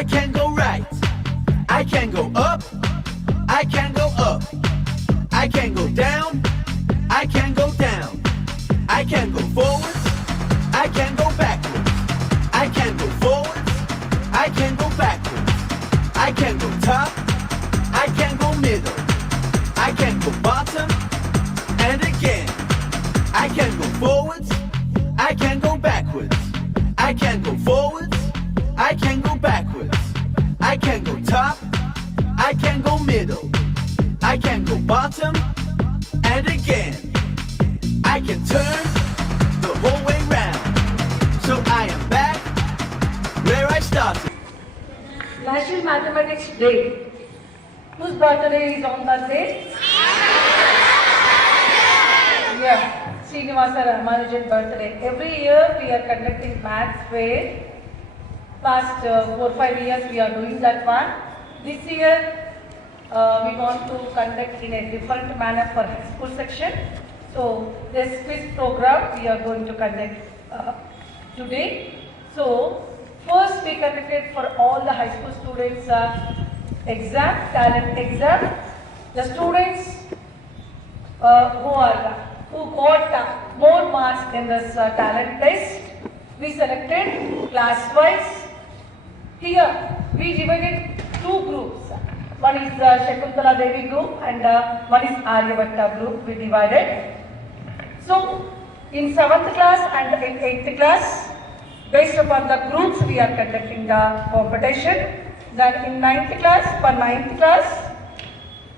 I can go right. I can go up. I can go up. I can go down. I can go down. I can go forward. I can go backwards. I can go forward. I can go backwards. I can go top. I can go middle. I can go bottom. And again. I can go forwards. I can go backwards. I can go forwards. I can go backwards. I can go top. I can go middle. I can go bottom. And again. I can turn the whole way round. So I am back where I started. National Mathematics Day. Whose birthday is on that day? Yeah, Srinivasa Ramanujan birthday. Every year we are conducting maths fair. Past 4-5 years we are doing that one. This year we want to conduct in a different manner for high school section. So this quiz program we are going to conduct today. So first we conducted for all the high school students exam, talent exam. The students who got more marks in this talent test, we selected class-wise. Here we divided two groups. One is Shakuntala Devi group and one is Aryabhatta group. We divided. So in 7th class and in 8th class, based upon the groups we are conducting the competition. Then in 9th class, for 9th class,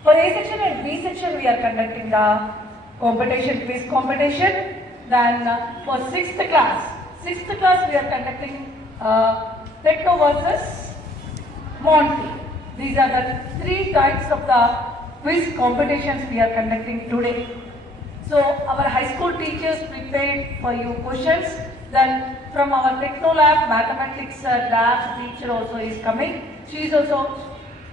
for A section and B section we are conducting the competition, quiz competition. Then for 6th class we are conducting Techno versus Monty. These are the 3 types of the quiz competitions we are conducting today. So our high school teachers prepared for you questions. Then from our Techno lab, mathematics lab teacher also is coming. She is also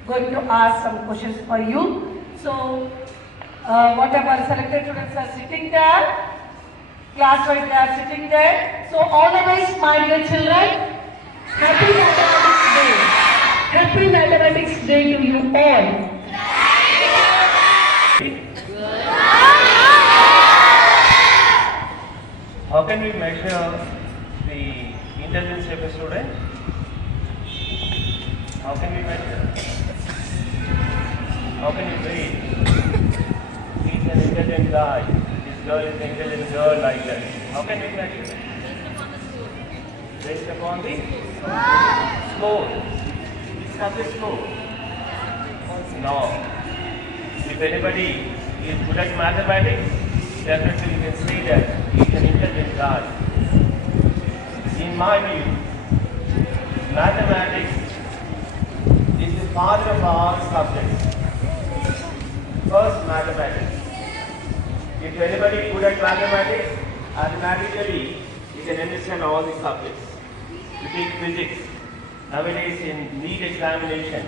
going to ask some questions for you. So whatever selected students are sitting there, class-wise they are sitting there. So all the best, my dear children. Happy Mathematics Day. Happy Mathematics Day to you all. How can we measure the intelligence of a student? How can we measure? How can you rate? He's an intelligent guy. This girl is an intelligent girl like that. How can we measure? Based upon the score. Is not the score. No. If anybody is good at mathematics, definitely you can say that he is an intelligent guy. In my view, mathematics is the father of all subjects. First, mathematics. If anybody is good at mathematics, automatically you can understand all the subjects. You take physics. Nowadays in NEET examination,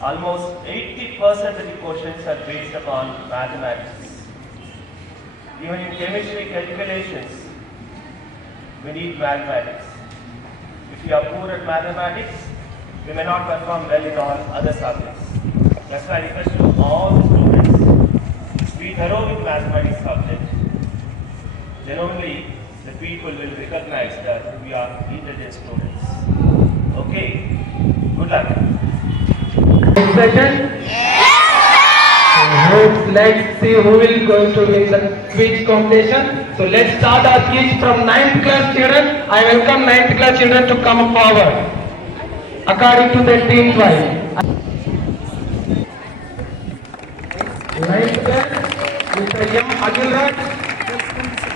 almost 80% of the questions are based upon mathematics. Even in chemistry calculations, we need mathematics. If you are poor at mathematics, we may not perform well in all other subjects. That's why I request to all the students, be thorough with mathematics subject. Then only the people will recognize that we are intelligent students. Okay, good luck. Session? Let's see who will go to win the quiz competition. So let's start our quiz from 9th class children. I welcome 9th class children to come forward according to their team wise. 9th class, Mr. M. Agilraj,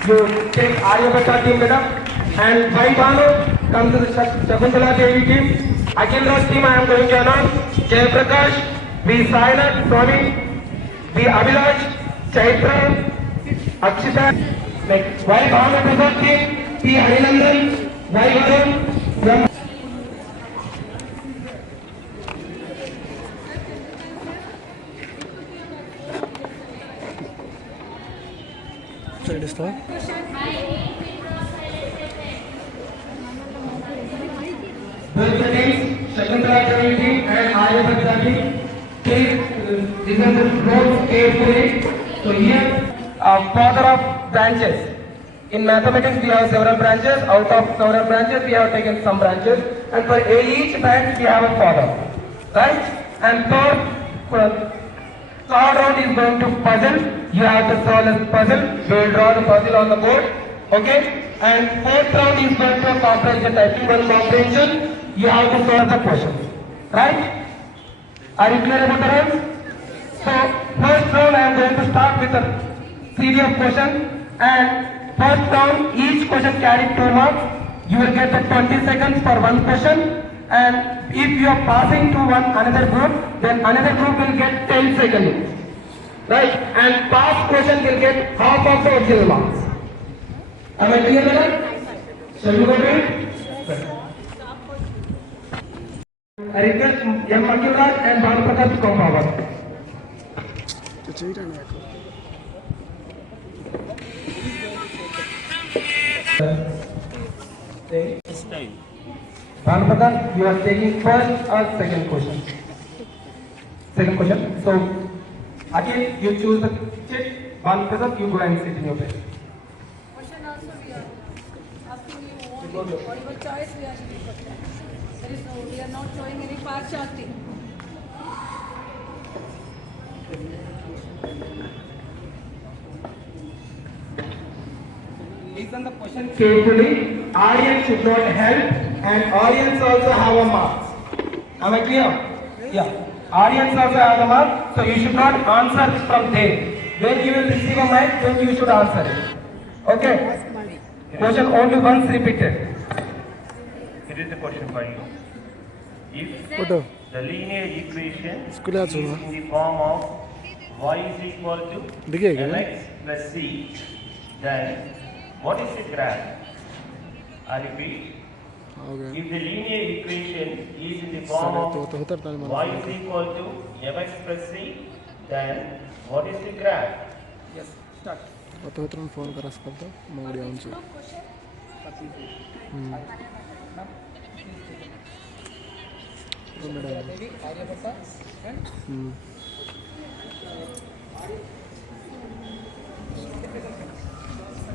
you take Aryabhatta team, madam, and Bhai Bhanu, come to the Shakuntala Devi team. Agilraj team, I am going to announce Jay Prakash, B. Sailat, Swami, B. Abhilash, Chaitra, Akshita, like Bhai Bhanu Prasad team, P. Harinandan, Bhai Varun, from Should I start? Both the names, Shakuntala Devi team and Aryabhatta team. Please listen to the roles carefully. So here, father of branches. In mathematics, we have several branches. Out of several branches, we have taken some branches. And for each branch, we have a father. Right? And third round is going to puzzle. You have to solve this puzzle. We will draw the puzzle on the board. Okay? And fourth round is going to comprehension typing. One comprehension, you have to solve the questions. Right? Are you clear about the rounds? So, first round I am going to start with a series of questions. And first round, each question carries 2 marks. You will get 20 seconds for one question. And if you are passing to another group, then another group will get 10 seconds. Right? And past question will get half of the original marks. Am I clear, madam? Shall we go to it? I request M. Akhilraj and Balaprakash to come forward. Balaprakash, you are taking first or second question? Second question. So, again, you choose the chit. Balaprakash, you go and sit in your place. Question also we are asking you only for your choice we are giving question. There is no, we are not showing any partiality. Listen the question carefully. Audience should not help, and audience also have a mark. Am I clear? Yeah. Audience also have a mark, so you should not answer from there. When you will receive a mic, then you should answer it. Okay? Question only once repeated. Here is the question for you. If Photo. the linear equation is School ads होगा. in the form of y is equal to दिखेगा क्या? mx plus c, then what is the graph? I repeat. हो गया. If the linear equation is in the form तो of होता है y मालूम. is equal to mx plus c, then what is the graph? Yes. Start. होता है phone करा सकता मोड़ी आउन से.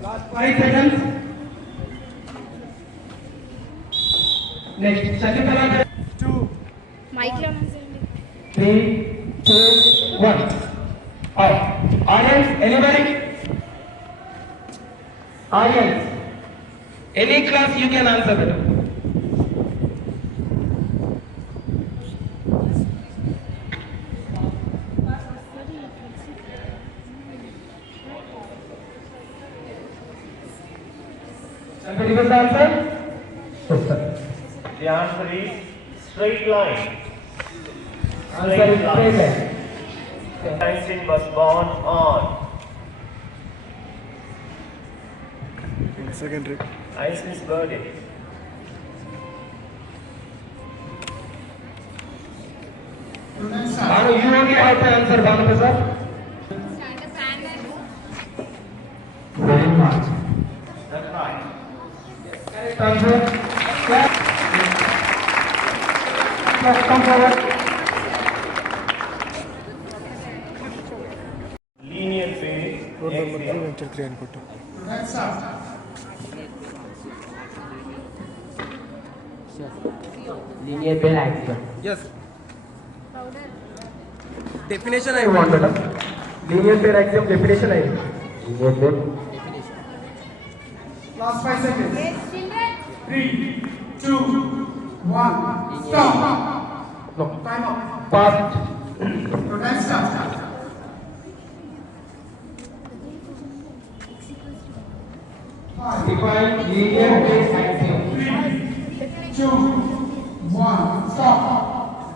Last 5 seconds. Next, Shakuntala. 2, Mic 3, 2, 1. Out. Audience, anybody? Audience. Any class you can answer it. Somebody will answer? Yes, sir. The answer is straight line. Answer is straight line. Einstein was born on. Secondary. Einstein's birthday. Bhanu, you only have to answer, Bhanu Prasad. Very much. That's right. Correct answer. Yes, come forward. Linear phase. Road number 3 axial. Venture 3 అనుకుంటా. Linear pair axiom. Yes. Definition I want, madam. Linear pair axiom definition I want. Linear pair. Last 5 seconds. Yes, children. 3, 2, 1. Stop. No. Time up. Past. So time start. Define linear pair axiom. 3, 2, 1. Stop.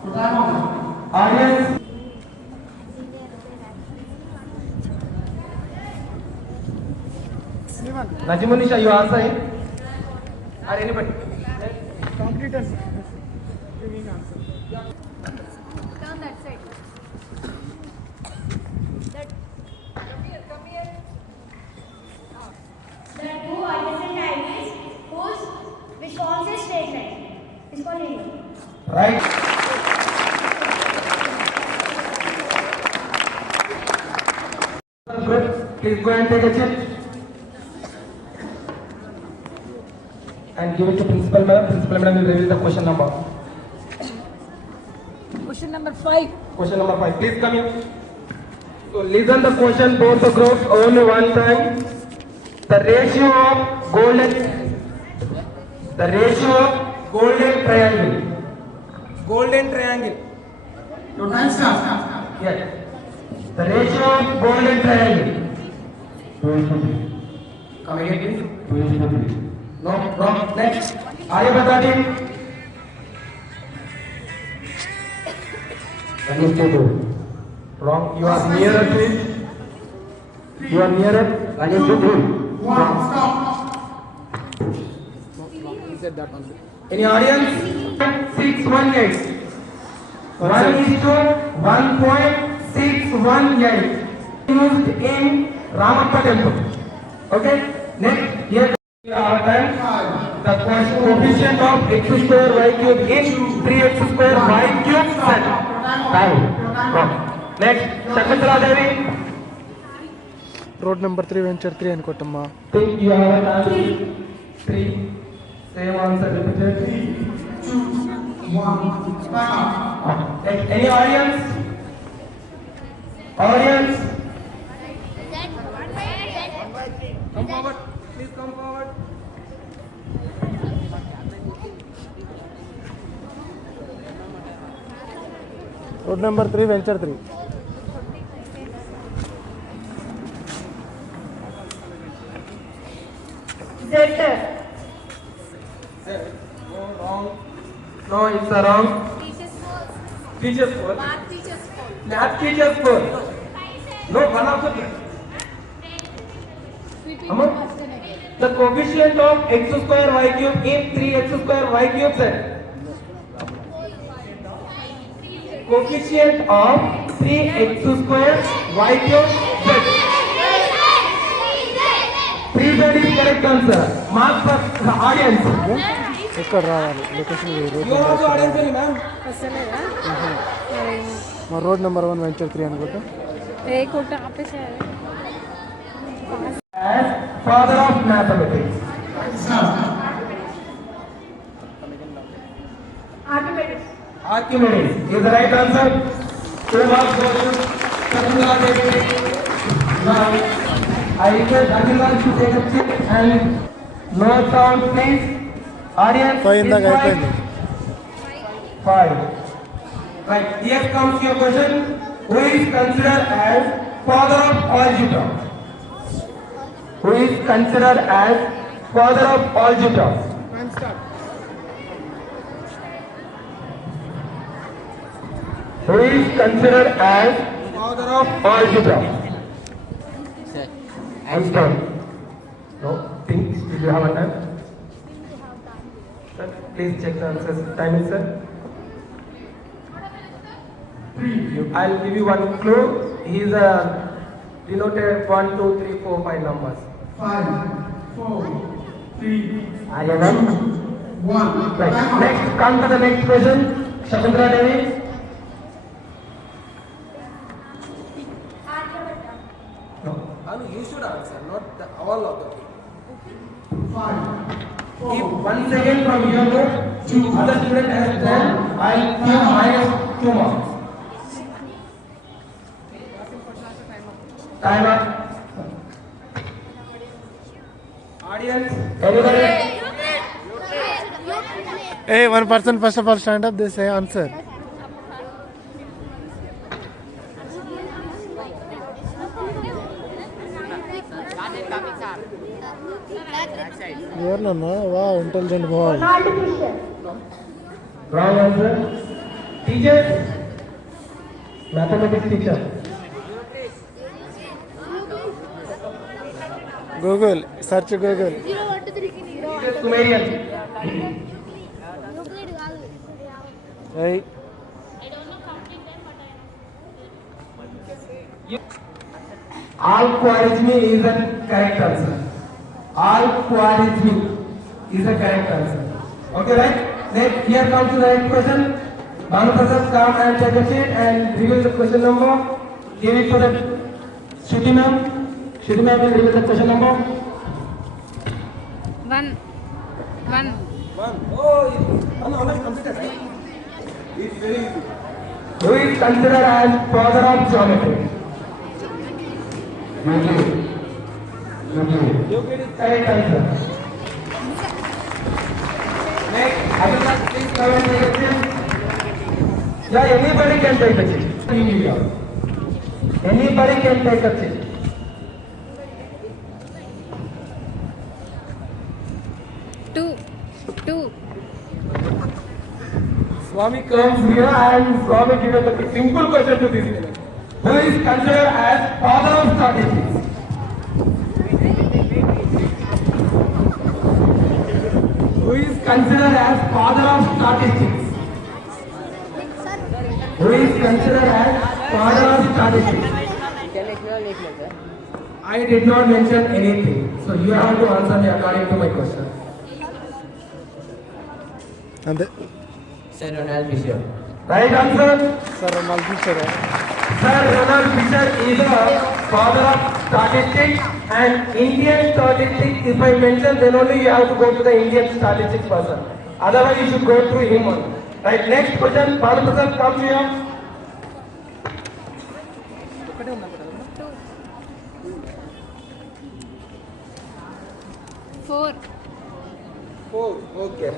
So time up. Audience. Najimunisha, you answer him? Or anybody? Turn that side. That. Come here. There are two adjacent angles whose which forms a straight line. It's called linear. Right. Good. Please go and take a seat. And give it to principal madam. Principal madam will reveal the question number. Question number 5. Question number 5. Please come here. So listen the question both the groups only one time. The ratio of golden triangle. Golden triangle. Your answer. Yes. The ratio of golden triangle. 2:3. Come again, please. 2:3. No, wrong. Next. Aryabhata team. 1:2. Wrong. You are nearer to it. You are nearer. 1:2. Wrong. Stop. He said that only. Any audience? 618. 1:1.618 used in Ramappa temple. Okay. Next. Here our time. The coefficient of x square y cube in 3x square y cube set. Time. Wrong. Next. Shakuntala Devi. Road number 3 venture 3 అనుకోటమ్మా. Think you have an answer. 3. Same answer repeated. 3, 2, 1. Any audience? Audience? Come forward. Please come forward. Road number 3 venture 3. Center. No, wrong. No, it's a wrong. Teacher's fault. Teacher's fault. Math teacher's fault. Math teacher's fault. No, one of the. Amma, the coefficient of x square y cube in 3x square y cube set. Coefficient of 3x square y cube set. 3 that is correct answer. Mark for the audience. ఎక్కడ రావాలి location road You also audience only, ma'am. మా road number 1 venture 3 అనుకోటం. As father of mathematics. Archimedes. Archimedes is the right answer. 2 marks goes to Shakuntala Devi. Now, I request Akhilal to take a seat and no sound, please. Audience, Five is ఇందాక అయిపోయింది. 5. Right. Here comes your question. Who is considered as father of algebra? Who is considered as father of algebra? Who is considered as father of algebra? Einstein. No, think. Did you have a time? Sir, please check the answers. Timing, sir. I'll give you one clue. He is denoted 1, 2, 3, 4, 5 numbers. 5, 4, 3, Aryaman. 1. Right. Next, come to the next question. Shakuntala Devi. No. You should answer, not all of them. 5, If 1 second from your note, other student has 10, I'll give minus 2 marks. Time up. Audience, anybody? Hey, one person first of all stand up. They say answer. ఎవరినన్నా వా intelligent boy. Wrong answer. Teacher. Mathematics teacher. Google search Google. Teacher Sumerian. Hey. Al-Khwarizmi is the correct answer. Al-Khwarizmi is the correct answer. Okay, right? Next, here comes the next question. Banu Prasad, come and take a seat and reveal the question number. Give it to the Shruti ma'am. Shruti ma'am will reveal the question number. 1. 1. Who is considered as father of geometry? Euclid is correct answer. Next, Abhishek, please come and take a seat. Yeah, anybody can take a seat. Anybody can take a seat. Two. Swami comes here and Swami gives a simple question to this. Who is considered as father of statistics? Who is considered as father of statistics? Who is considered as father of statistics? I did not mention anything, so you have to answer me according to my question. అంతే Sir Ronald Fisher. Right answer? Sir మళ్ళీ చూసారా Sir Ronald Fisher is the father of statistics and Indian statistics. If I mention, then only you have to go to the Indian statistics person. Otherwise, you should go through him only. Right, next question. Banu Prasad, come here. 4. 4. Okay.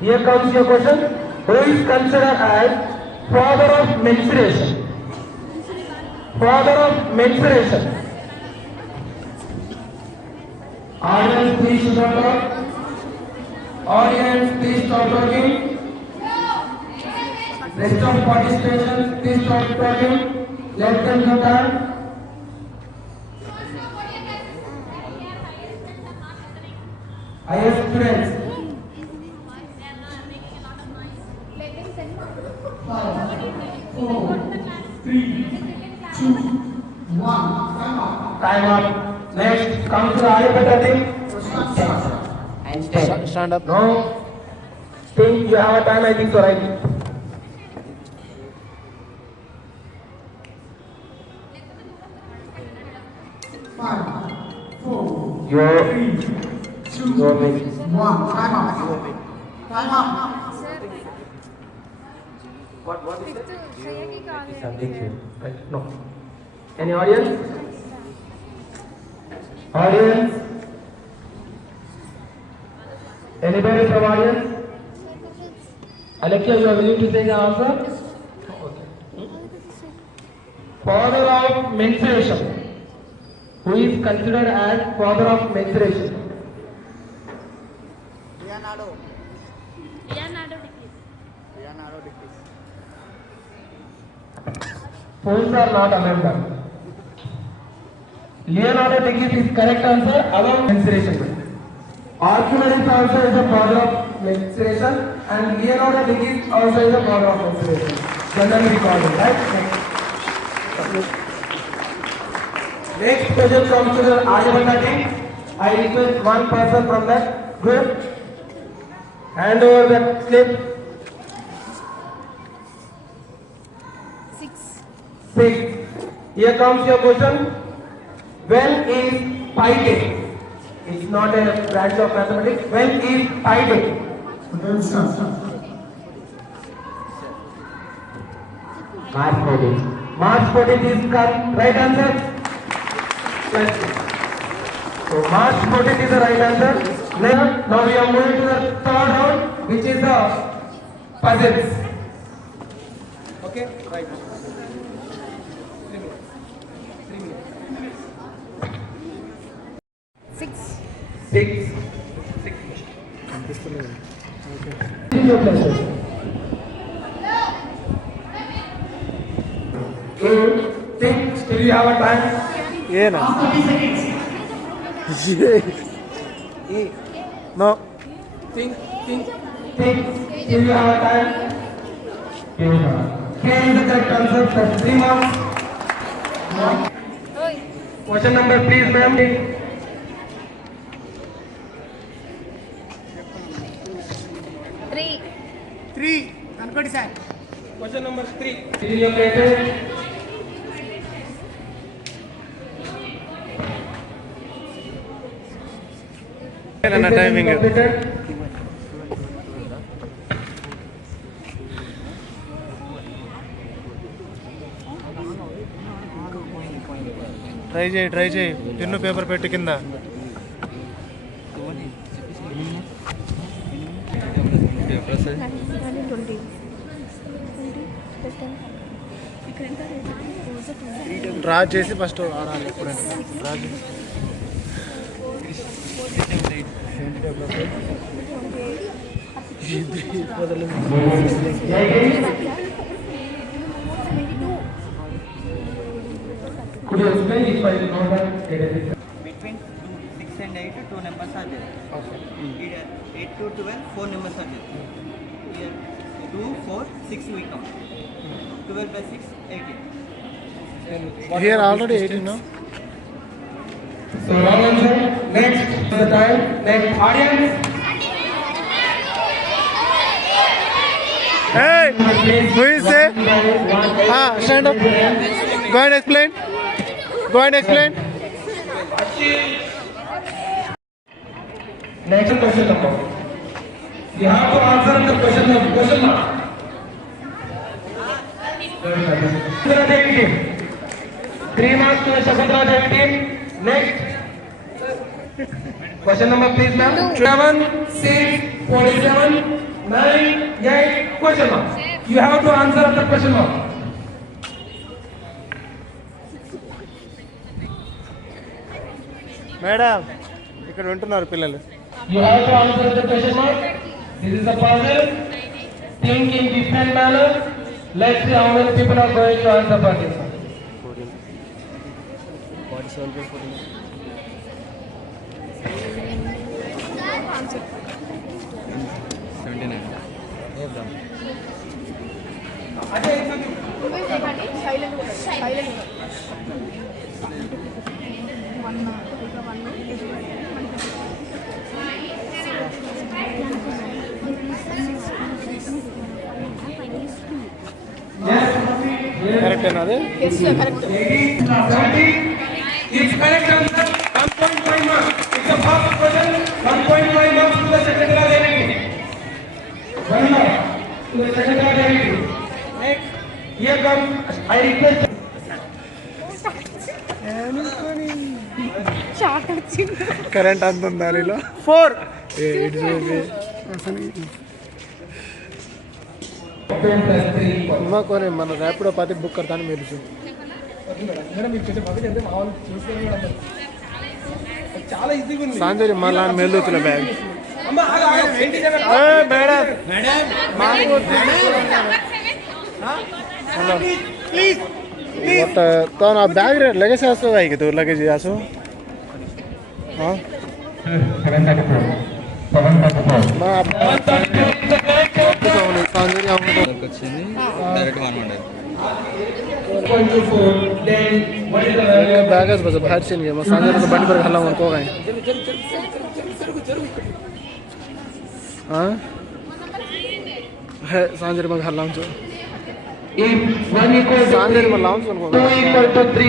Here comes your question. Who is considered as father of menstruation? Father of menstruation. Audience, please stop talking. Audience, please stop talking. Rest of participants, please stop talking. Let them know time. Highest students. 5, 4, 3, 2, 1. Time up. Time up. Next, come to the Aryabhatta team. Einstein. Stand up No. Think you have a time, I think so, right? Five, four, Your, three, two, your make. 1. Time up. Time up. Right. No. Any audience? Audience? Anybody from audience? Alexia, you are willing to say the answer? Okay. Father of menstruation. Who is considered as father of menstruation? Phones are not allowed. Leonardo da Vinci is correct answer about menstruation. Archimedes also is the father of menstruation and Leonardo da Vinci also is the father of menstruation. Generally recorded, right? Next question comes to the Aryabhatta team. I request one person from that group. Hand over the slip. 6. 6. Here comes your question. When is Pi Day? It's not a branch of mathematics. When is Pi Day? Attention. March 14. March 14th is right answer. Right. So March 14th is the right answer. Now we are moving to the third round, which is the puzzles. Okay, right. 6. 6. Your pleasure. Think, still you have a time. ఏనా no Think, still you have a time. K is the correct answer, plus 3 marks. Question number please, ma'am. 3. Question number 3. In your paper. Timing try చేయి pen paper పెట్టి కింద draw చేసి first ఆడాలి ఎప్పుడైనా draw చేసి Could you explain if I know that? Between 6 and 8, 2 numbers are there. Okay. Here 8 to 12, 4 numbers are there. Here 2, 4, 6 we count. 12 by 6, 18. Here already 18 no So wrong answer. Next the time. Next audience. Hey, who is there? Stand up. Go and explain. Next question number. You have to answer the question mark. Shakuntala Devi team. 3 marks to the Shakuntala Devi team. Next. Question number please ma'am. 7, 6, 47, 9, 8. Question mark. You have to answer the question mark. Madam ఇక్కడ ఉంటున్నారు పిల్లలు You have to answer the question mark. This is a puzzle. Think in different manner. Let's see how many people are going to answer for this one. Correct అది If correct answer, 1.5 marks. It's a fast question. 1.5 marks to the Shakuntala Devi team. 1 mark to the Shakuntala Devi team. Next, here comes. I request. Current అంత ఉంది దానిలో 4 అమ్మా కొనే మన ర్యాపిడో పాతి book करता मेरे से చాలా ఈజీగా ఉంది. సాంజరి మళ్ళా మెల్లుతున్న బ్యాగ్ మేడం Please. तो ना बैग लगे से आसो भाई के तो लगे जी आसो हाँ मैं सांजरी వచ్చింది డైరెక్ట్ కనబడదు बैग बस बाहर से नहीं मैं सांजरी तो बंडी पर हल्ला उनको गए हाँ है सांजरी में हल्ला उनको If 1 equal to सांजरी में लाऊं उनको 2 equal to 3,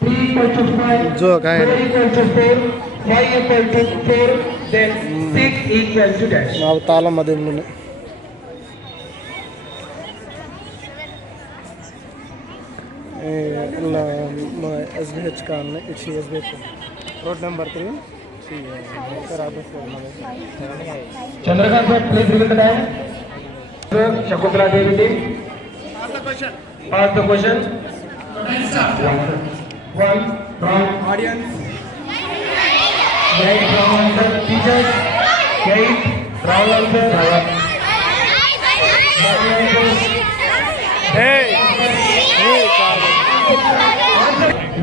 3 equal to 5, जो कहे 4 equal to 4, 5 equal to 4, then 6 equal to dash. ना ताला मदे में SBH का इच्छी SBH road number 3 Chandrakant sir, please reveal the time. Sir, Shakuntala Devi team. Pass the question. 1 wrong. Audience. 8 wrong answer. Teachers. 8 wrong answer. hey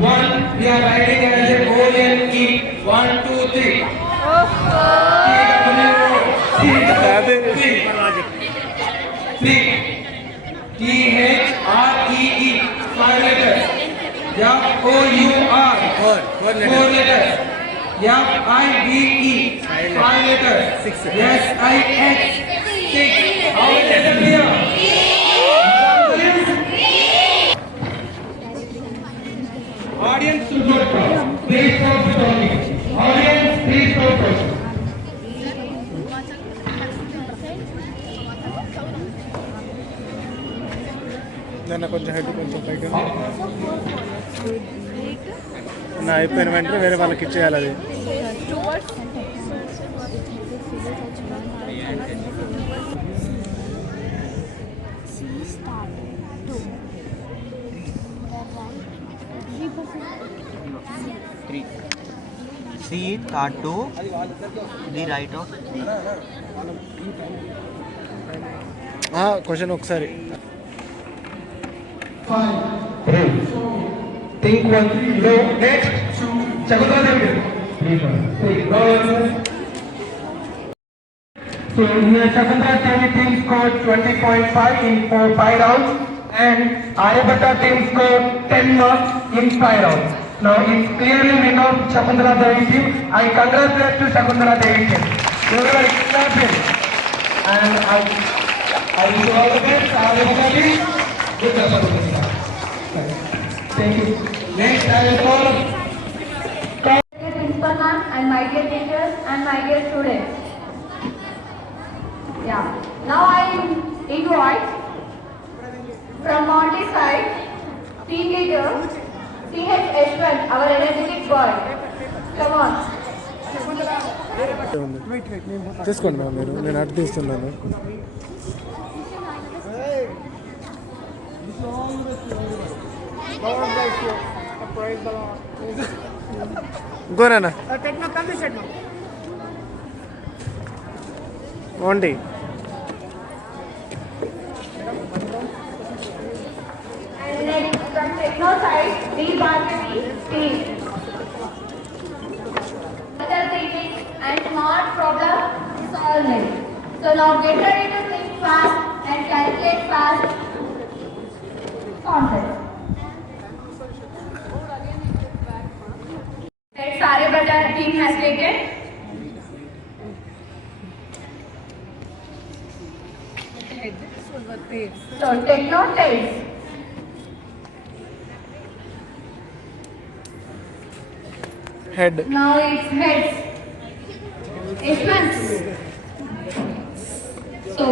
1 we are writing as a O-N-E. 1, 2, 3. Three. T-H-R-E-E. 5 letters. F-O-U-R. 4 letters. F-I-V-E. 5 letters. S-I-X. 6. How many letters clear? Audience should not talk. Please stop talking. Audience, please stop talking. దాన్ని కొంచెం head కొంచెం పైకి నా అయిపోయిన వెంటనే వేరే వాళ్ళకి ఇచ్చేయాలి అది. Three. C start to the right of question ఒకసారి. 5, 3. Think one. Go. Next. Shakuntala Devi. 3. Go. So here Shakuntala Devi team scored 20.5 in 5 rounds and Aryabhatta team scored 10 marks in 5 rounds. Now it's clearly winner of Shakuntala Devi team. I congratulate to Shakuntala Devi team. Everybody clap him. And I wish you all the best. Aryabhatta team. Good job, Shakuntala. Thank you. Next I will call Principal ma'am and my dear teachers and my dear students. Yeah. Now I invite from Monty side team leader CH Ashwin, our energetic boy. Come on. తీసుకోండి ma'am మీరు, నేను అటు తీస్తున్నాను. ఇంకోనా ఓండి And next from Techno side, D Bhargavi team. Better thinking and smart problem solving. So now get ready to think fast and calculate fast concepts. Next, Aryabhatta team has taken. So Techno tails. Head. Now it's heads. Ashwin. So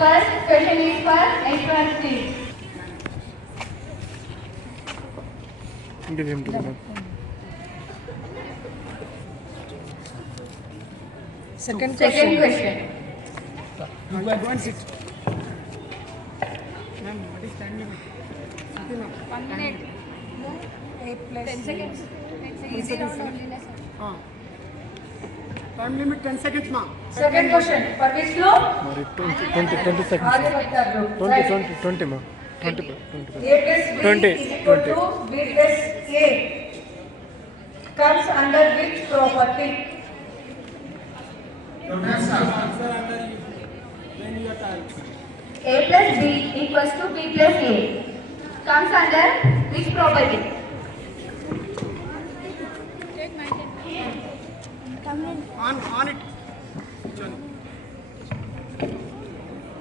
first question is for Ashwin team. Give him to the ma'am. Second Second question. Go and sit. Ma'am, what is time limit? 1 minute. 8 plus 10 seconds. Easy round only, sir. Time limit 10 seconds, ma'am. Second question. For which group? మరి 20 seconds. Aryabhatta group. 20 మా 20. A plus B 20, is equal to B plus A. Comes under which property? your next time. A plus B equals to B plus A. Comes under which property? On it.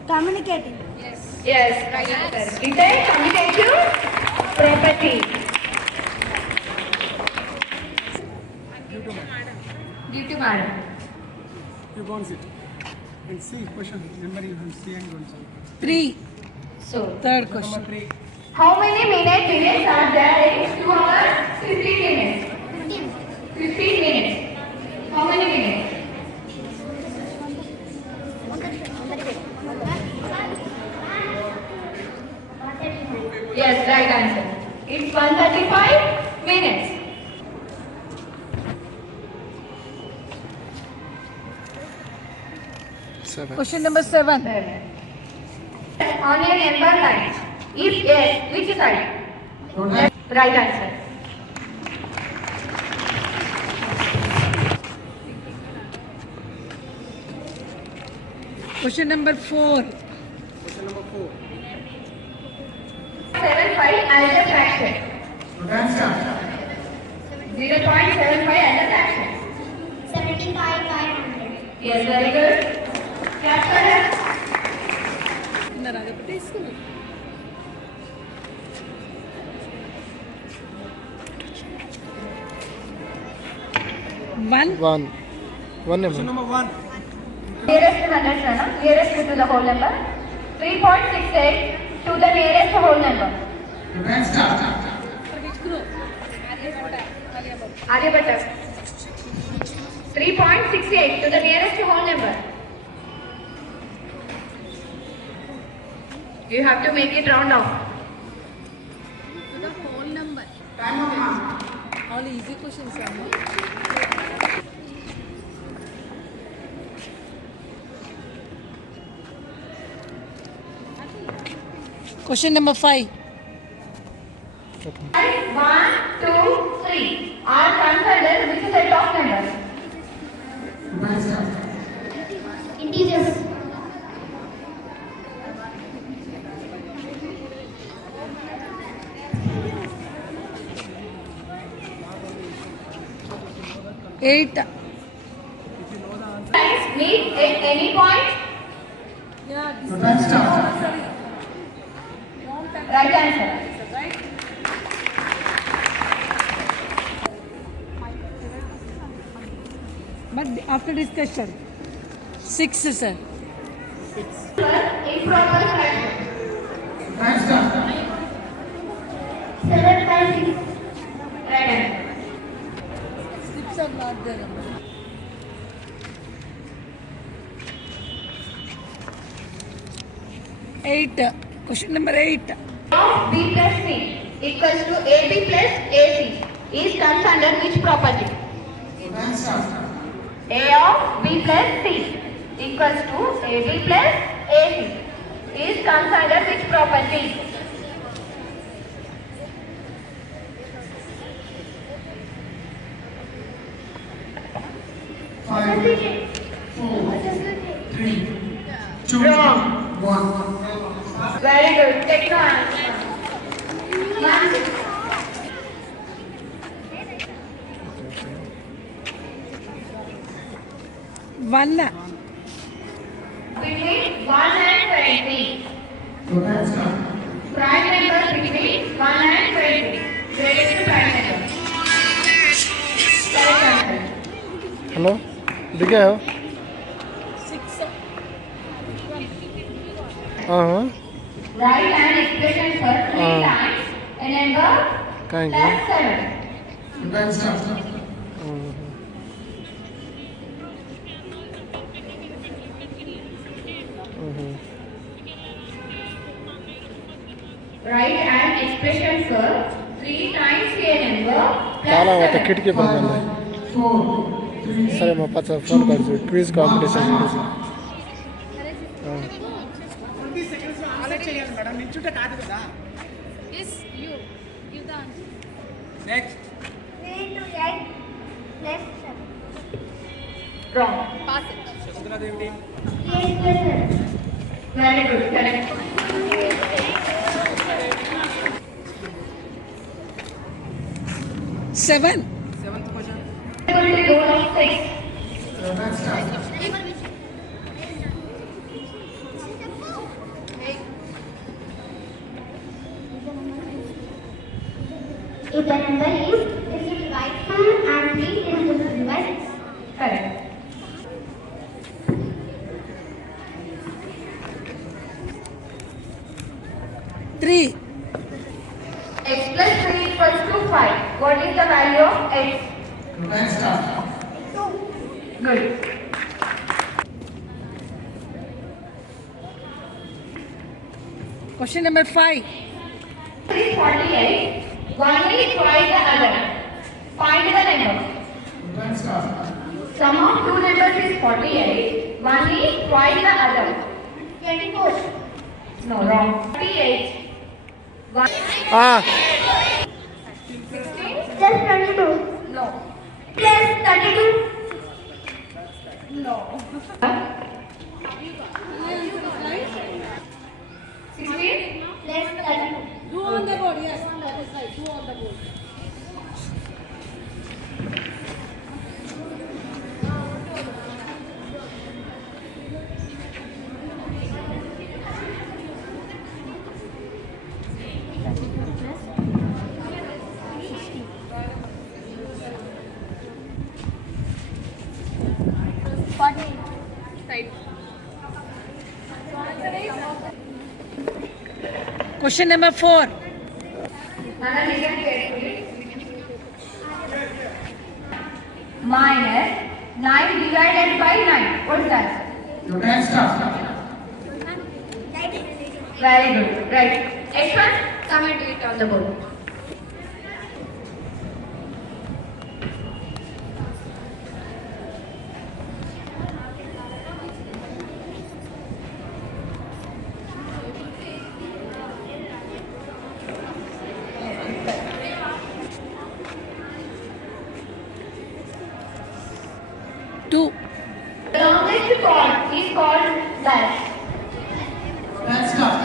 Communicating. Yes, right answer. Is there commutative property? Due to madam. You go and sit. And see question number you will see and go and see. 3. So, Third question. how many minutes are there in 2 hours? 15 minutes. 15 minutes. How many minutes? Yes, right answer. It's 135 minutes. Question number 7. On a number line. If yes, which side? Right answer. Question number 4. 75 as a fraction. Your next time. 0.75 as a fraction. 75,500. Yes, very good. Clap for her. One. One number. Nearest 100, Shana. Nearest to the whole number. 3.68 to the nearest whole number. Your time start. Which group? Aryabhatta. 3.68 to the nearest whole number. You have to make it round off. The whole number. Time of mark. All easy questions are. Question number 5. 1, 2, 3 are considered which set of numbers? Your time start. Integers. Eight. Times meet at any point. Your time start. Right answer. But after discussion. 6, sir. Improper fraction. Your time start. 7 by 6. Right answer. Slips are not there. Eight. Question number 8. Of B plus C equals to AB plus AC is comes under which property? Your time start. A of B plus C equals to AB plus AC is comes under which property? Five, 4, 3, 2, Wrong. 1. Very good. Take no answer. One. Between 1 and 20. Your time start. Prime number between 1 and 20. Greatest prime number. Correct answer. Hello? दिखे हो? 6. Write an expression for 3 times a number Kind plus 7. Your time start. Write an expression for 3 times a number ताला plus हो तो 7. खिड़की बंद कर ले 4, 3, sir म पछि फोन गर्छु क्विज कम्पिटिसन हुँदैछ Yes, you. Give the answer. Next. 3 to 8 plus 7. Wrong. Pass it. Shakuntala Devi. 8 plus 7. Very good. Correct. 7. Seventh question. Equal to the goal of 6. your time start. If the number is divided by 2 and 3 is divided by 6. Correct. Three. X plus 3 equals to 5. What is the value of x? Your time start. Good. Question number 5. 3 is 48. One is twice the other. Find the number. Your time start. Sum of two numbers is 48. One is twice the other. 24. No, wrong. 48. One. 16 plus 22. No. Plus 32. No. 16 plus 32. Do on the board. Yes, that is right. Do on the board. Side. Question number 4. Nana, listen carefully. Minus 9 divided by 9. What's that? Your time starts. Very good. Right. Next one. Come and do it on the board. Two. The longest chord is called dash. Time starts.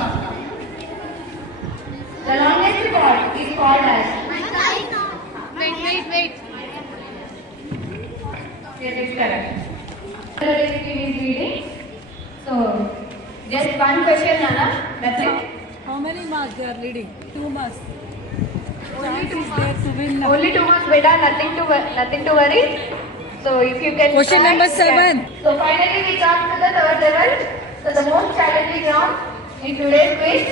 The longest chord is called dash. Wait. Yes, it's correct. So is reading. So just one question, Nana. That's it. How many marks they are leading? 2 marks. Only 2 marks to win now. Only 2 marks, beta. Nothing to worry. So if you can. Question try, number you can. 7. So finally we come to the third level. So the most challenging round in today's quiz.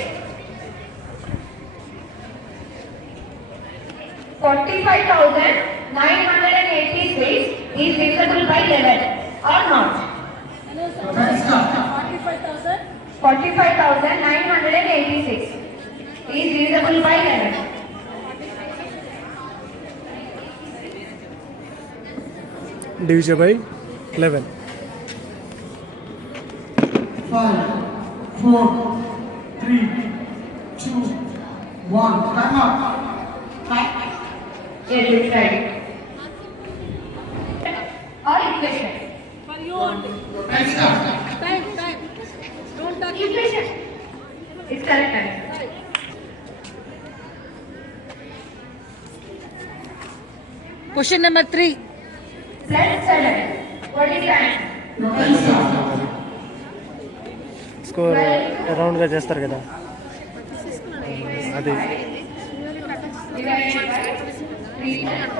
45,986 is divisible by 11 or not? Your time starts. 45,986 is divisible by 11. Divisible by 11. 5, 4, 3, 2, 1. Time up. Yes, it's right. Or equation. For you only. Your time starts. Time. Don't touch it. Equation. It's correct answer. Question number 3. Let's settle. What is the answer? Your time starts. Score రౌండ్గా చేస్తారు కదా అది Divided by 3 times 7.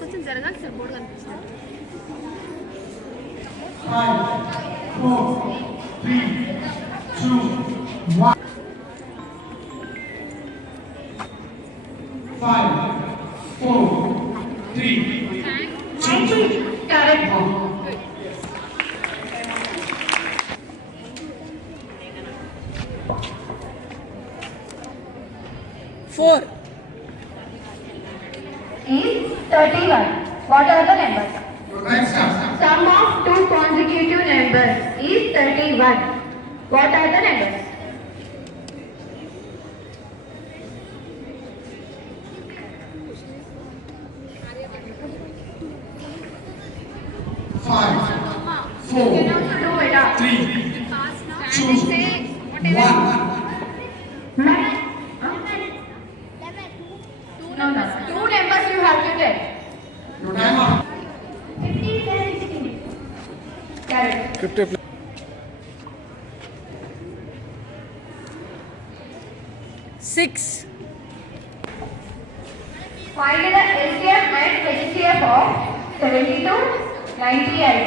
కొంచెం జరగాలి sir board కనిపిస్తుంది 5, 4, 3, 2, 1. 5, 4, 3, 2, Correct. 1. 4. Is 31. What are the numbers? Your time starts. Sum of two consecutive numbers is 31. What are the numbers? Five, You can 4, also do it up. 3, 2, 1. No. Two numbers you have to take. Your time up. 50, 10, 16. Correct. 50 6. Find the LCM and HCF of 72, 98.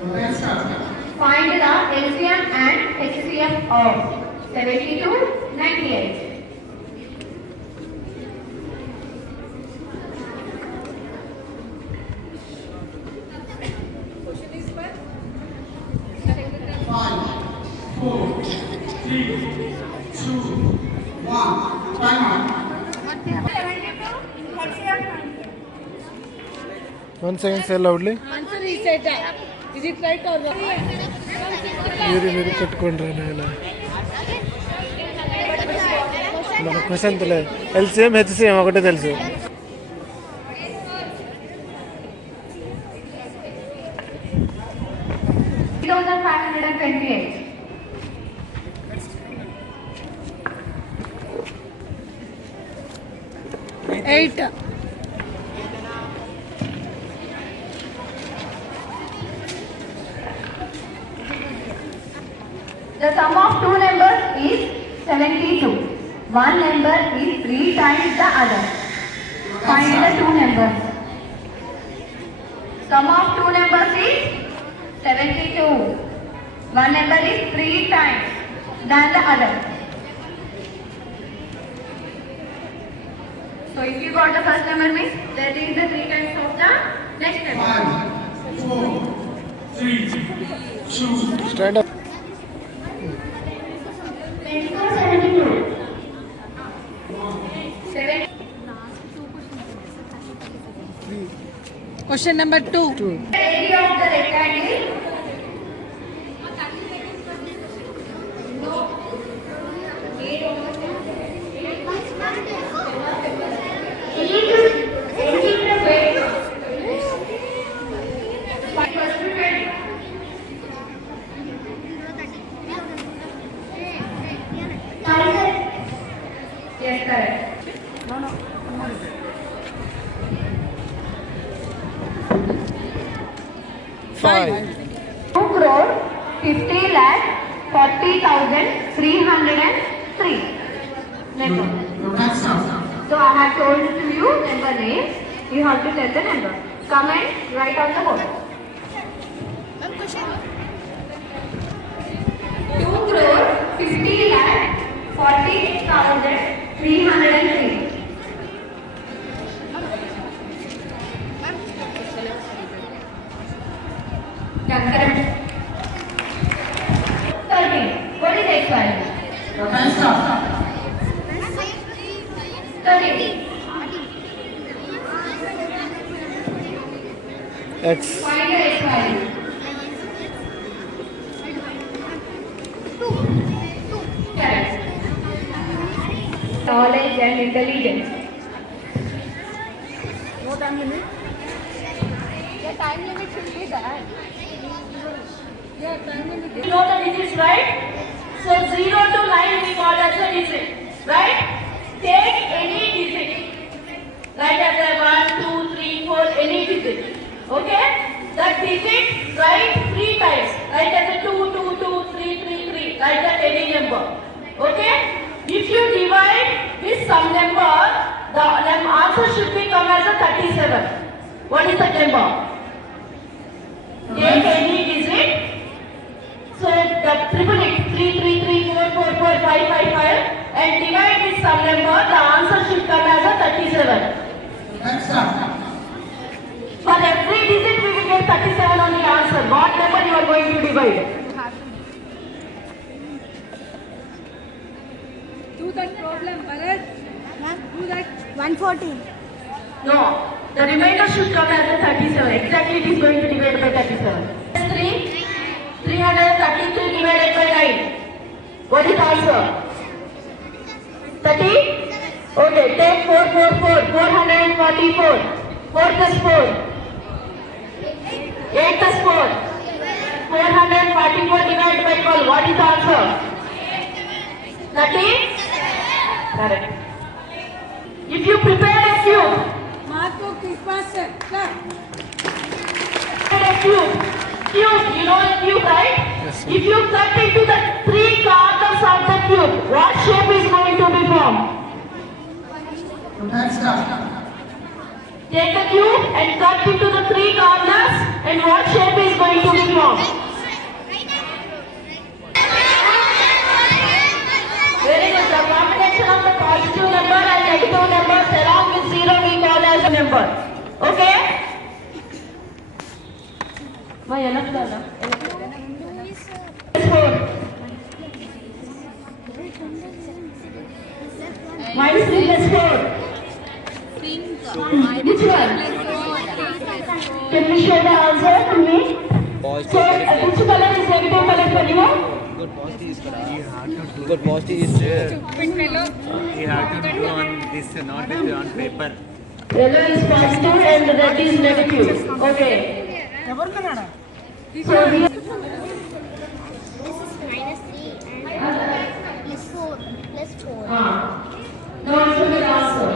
Your time starts. Find the LCM and HCF of 72, 98. Five, 4, 3, 2, 1. Time up. 1 second say loudly. Answer is set. Is it right or wrong? మీరు పెట్టుకుంటారా నాయన మన question తెలియదు LCM HCM ఒకటే తెలుసు 3,528. Eight. The sum of two numbers is 72. One number is 3 times the other. Find the two numbers. Sum of two numbers is 72. One number is 3 times than the other. So if you got the first number means that is the 3 times of the next number. 5, 4, 3, 2, Stand up. 72. 7. Question number 2. Area of the rectangle. Yes, correct. 5. 2 crore 50 lakh 40,303. Number. your time starts. So I have told to you number names. You have to tell the number. Comment right on the board. 2 crore 50 lakh 40,303. Done, correct. 13. What is X value? Your time starts. 13. X. Find the X value. Correct. Knowledge and intelligence. No time limit? Yeah, time limit should be that. Yeah, time limit. You know the digits, right? So 0 to 9 we call as a digit, right? Take any digit. Write as a 1, 2, 3, 4, any digit. Okay? That digit write 3 times. Write as a 2, 2, 2, 3, 3, 3. Write that any number. Okay? If you divide with some number, the answer should be come as a 37. What is the number? Take any digit. So the triple it 3, 3, 3, 4, 4, 4, 5, 5, 5 and divide with some number, the answer should come as a 37. Time starts. For every digit we will get 37 on the answer. What number you are going to divide? Do that problem, Bharat. Do that. 140. No. The remainder should come as a 37. Exactly it is going to divide by 37. 333 divided by 9. What is the answer? 30? Okay, take 4, 4, 4. 444. 4 plus 4. 8 plus 4. 444 divided by 12. What is the answer? 30? Correct. If you prepare a cube, Marco Kispasen. Cube, you know a cube, right? Yes, sir. If you cut into the 3 corners of the cube, what shape is going to be formed? Your time starts. Take the cube and cut into the 3 corners, and what shape is going to be formed? Very good. The combination of the positive number and negative numbers along with 0 we call as a number. Okay? Why enough? Minus 3 plus 4. Which one? Can you show the answer to me? So, which color is negative color for you? Good positive is You have to do on this, not on paper. Yellow is positive and red is negative. Okay. So, we This is minus 3 and plus 4. Plus 4. no answer will answer.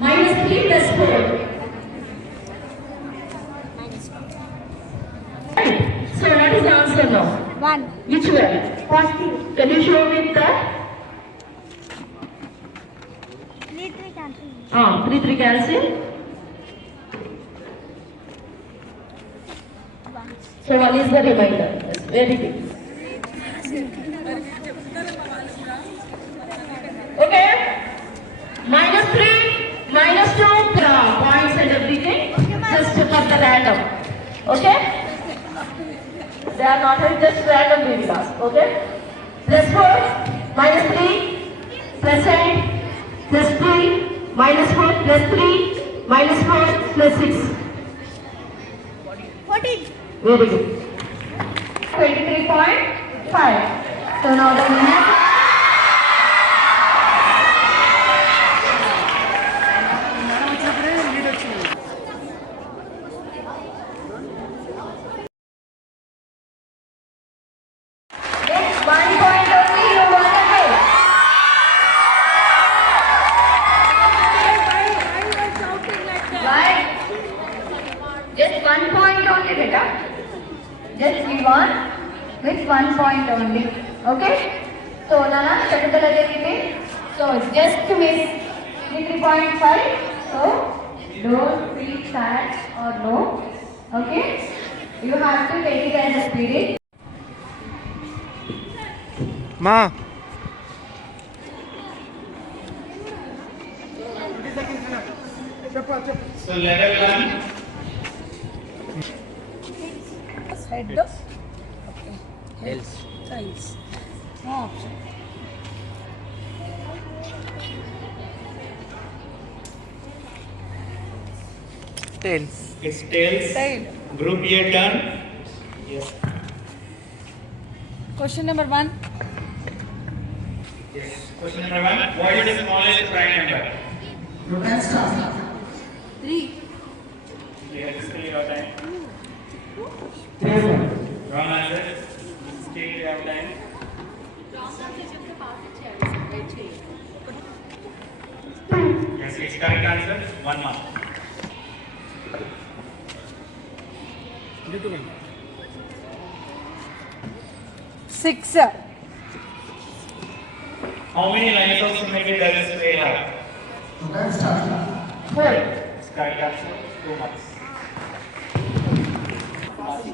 Minus 3 plus 4. Minus 4. Right. So, what is the answer now? 1. Which one? Positive. Can you show with that? 3 cancel. 3 cancel. So 1 is the remainder. Yes, very good. Okay. -3, -2, points and everything. Just for the random. Okay. They are not just random videos. Okay. +4, -3, +8, +3, -4, +3, -4, +6. 14. Very good. 23.5. So now the winner. Yes, 1 point only you won away. Why? Just 1 point only, beta. Just we won with 1 point only. Okay? So, Nana, Shakuntala Devi. So, just to miss 3.5. So, don't feel sad or no. Okay? You have to take it as a spirit. మా So level 1. Head. Okay. Tails. Tails. No option. Tails. It's tails. Tail. Group A turn. Yes. Question number 1. Yes. Question number 1. What is the smallest prime number? Your time starts. 3. Yes, still your time. 3 sir. Wrong answer. Still your time. Yes, it's correct answer. 1 mark. Six. How many lines of symmetry does this way have? Your time starts. 4. It's correct answer. 2 marks.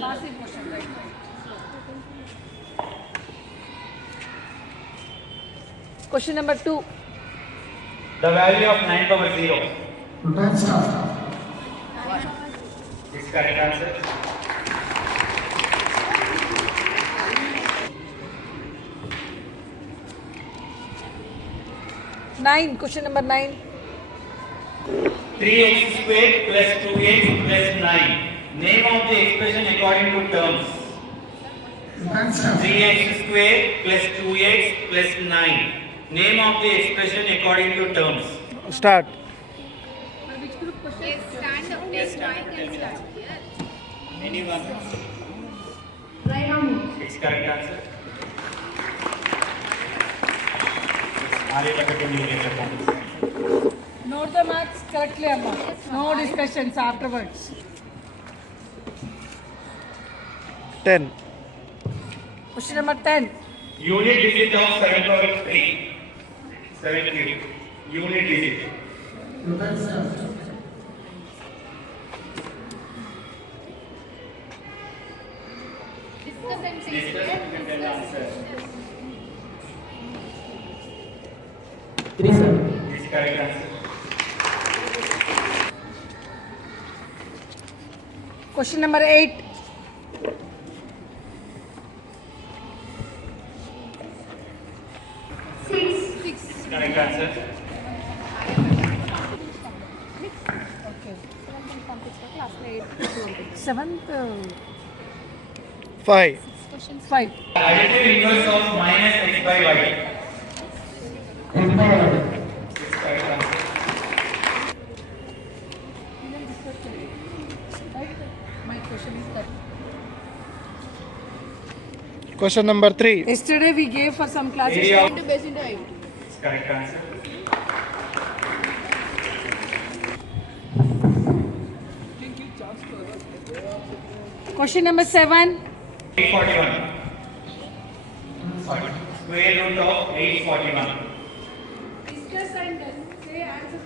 Passive motion, right? Question number 2. The value of 9 power 0. Your time starts. It's correct answer. Nine. Question number 9. 3x squared plus 2x plus 9. Name of the expression according to terms. Your time starts. 3x squared plus 2x plus 9. Name of the expression according to terms. Start Anyone? Right on me. It's correct answer. Aryabhatta can you get the points? Note the marks correctly, Amma. No discussions afterwards. 10 Question number 10. Unit digit of 7 power 3. 7 cube. Unit digit. Your time starts. Discuss and you can tell the answer. 3 sir. It's correct answer. Question number 8. It's correct answer. Okay. 7th. 5 5. Additive inverse of minus x by y. X by y. It's correct answer. Right? My question is that. Question number 3 Yesterday we gave for some classes. Area of Into base into height. It's correct answer. Question number 7. 841. Sorry. Square root of 841. Discuss and say answer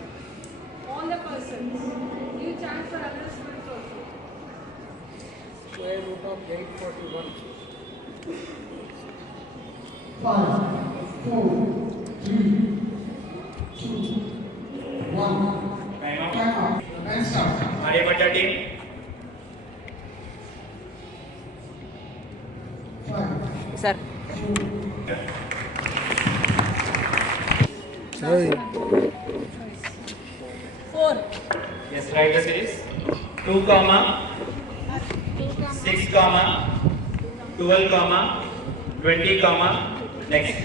all the persons. Give chance for others to also. Square root 841. 5, 4, 3, 2, 1. Time up. And start. Aryabhatta team. 5. Sir. Hey. 4. Yes, write the series. 2 comma 6 comma 12 comma 20 comma next.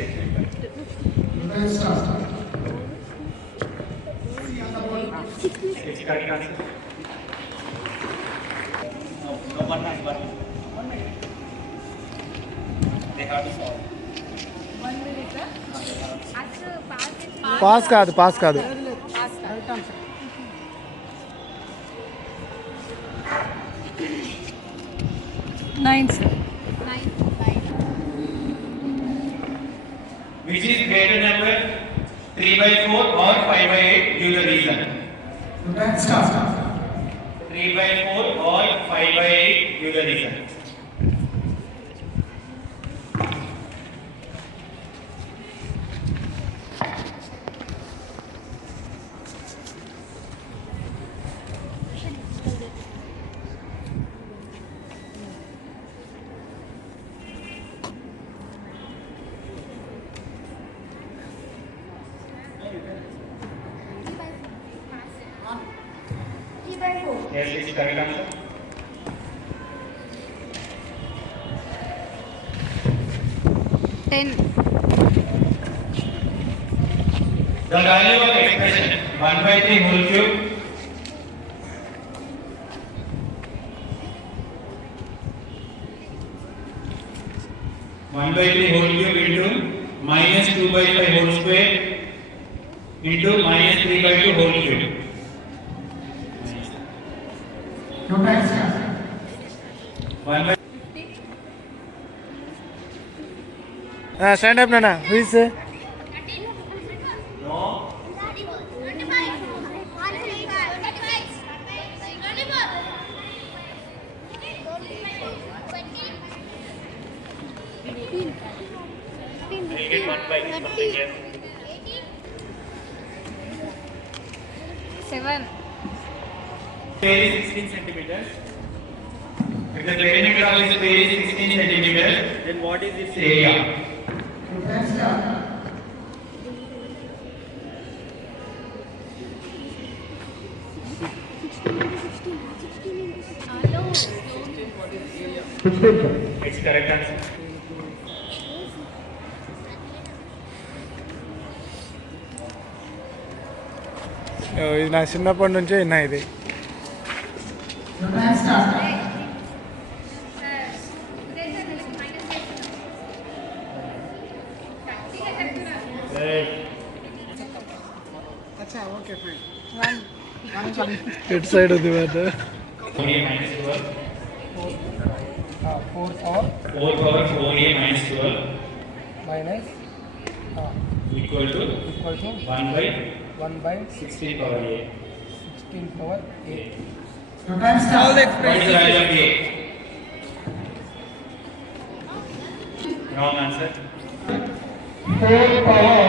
And start. It's correct answer. No, one number. They have to solve. Pass కాదు pass కాదు 9, sir. Which is greater number 3/4 or 5/8? Give the reason. And start. 3/4 or 5/8? Give the reason. Yes, it's correct answer. The value of expression 1/3 whole cube into -2/5 whole square into -3/2 whole cube. Your time start. 1/. Stand up నాన్న please No. I'll get 1 by something here. 7. Square is 16 centimeters. If the perimeter of the square is 16 centimeters, then what is its area? Your time start. It's correct answer. ఇది నా చిన్నప్పటి నుంచే విన్నా ఇది Your time start. ఇటు side ఉంది మాట 4a minus 12. 4 power 4 power 4a minus 12 minus equal to 1 by 1 by 16 power a. 16 power 8. Your time start. What is the value of a? Wrong answer. 4 power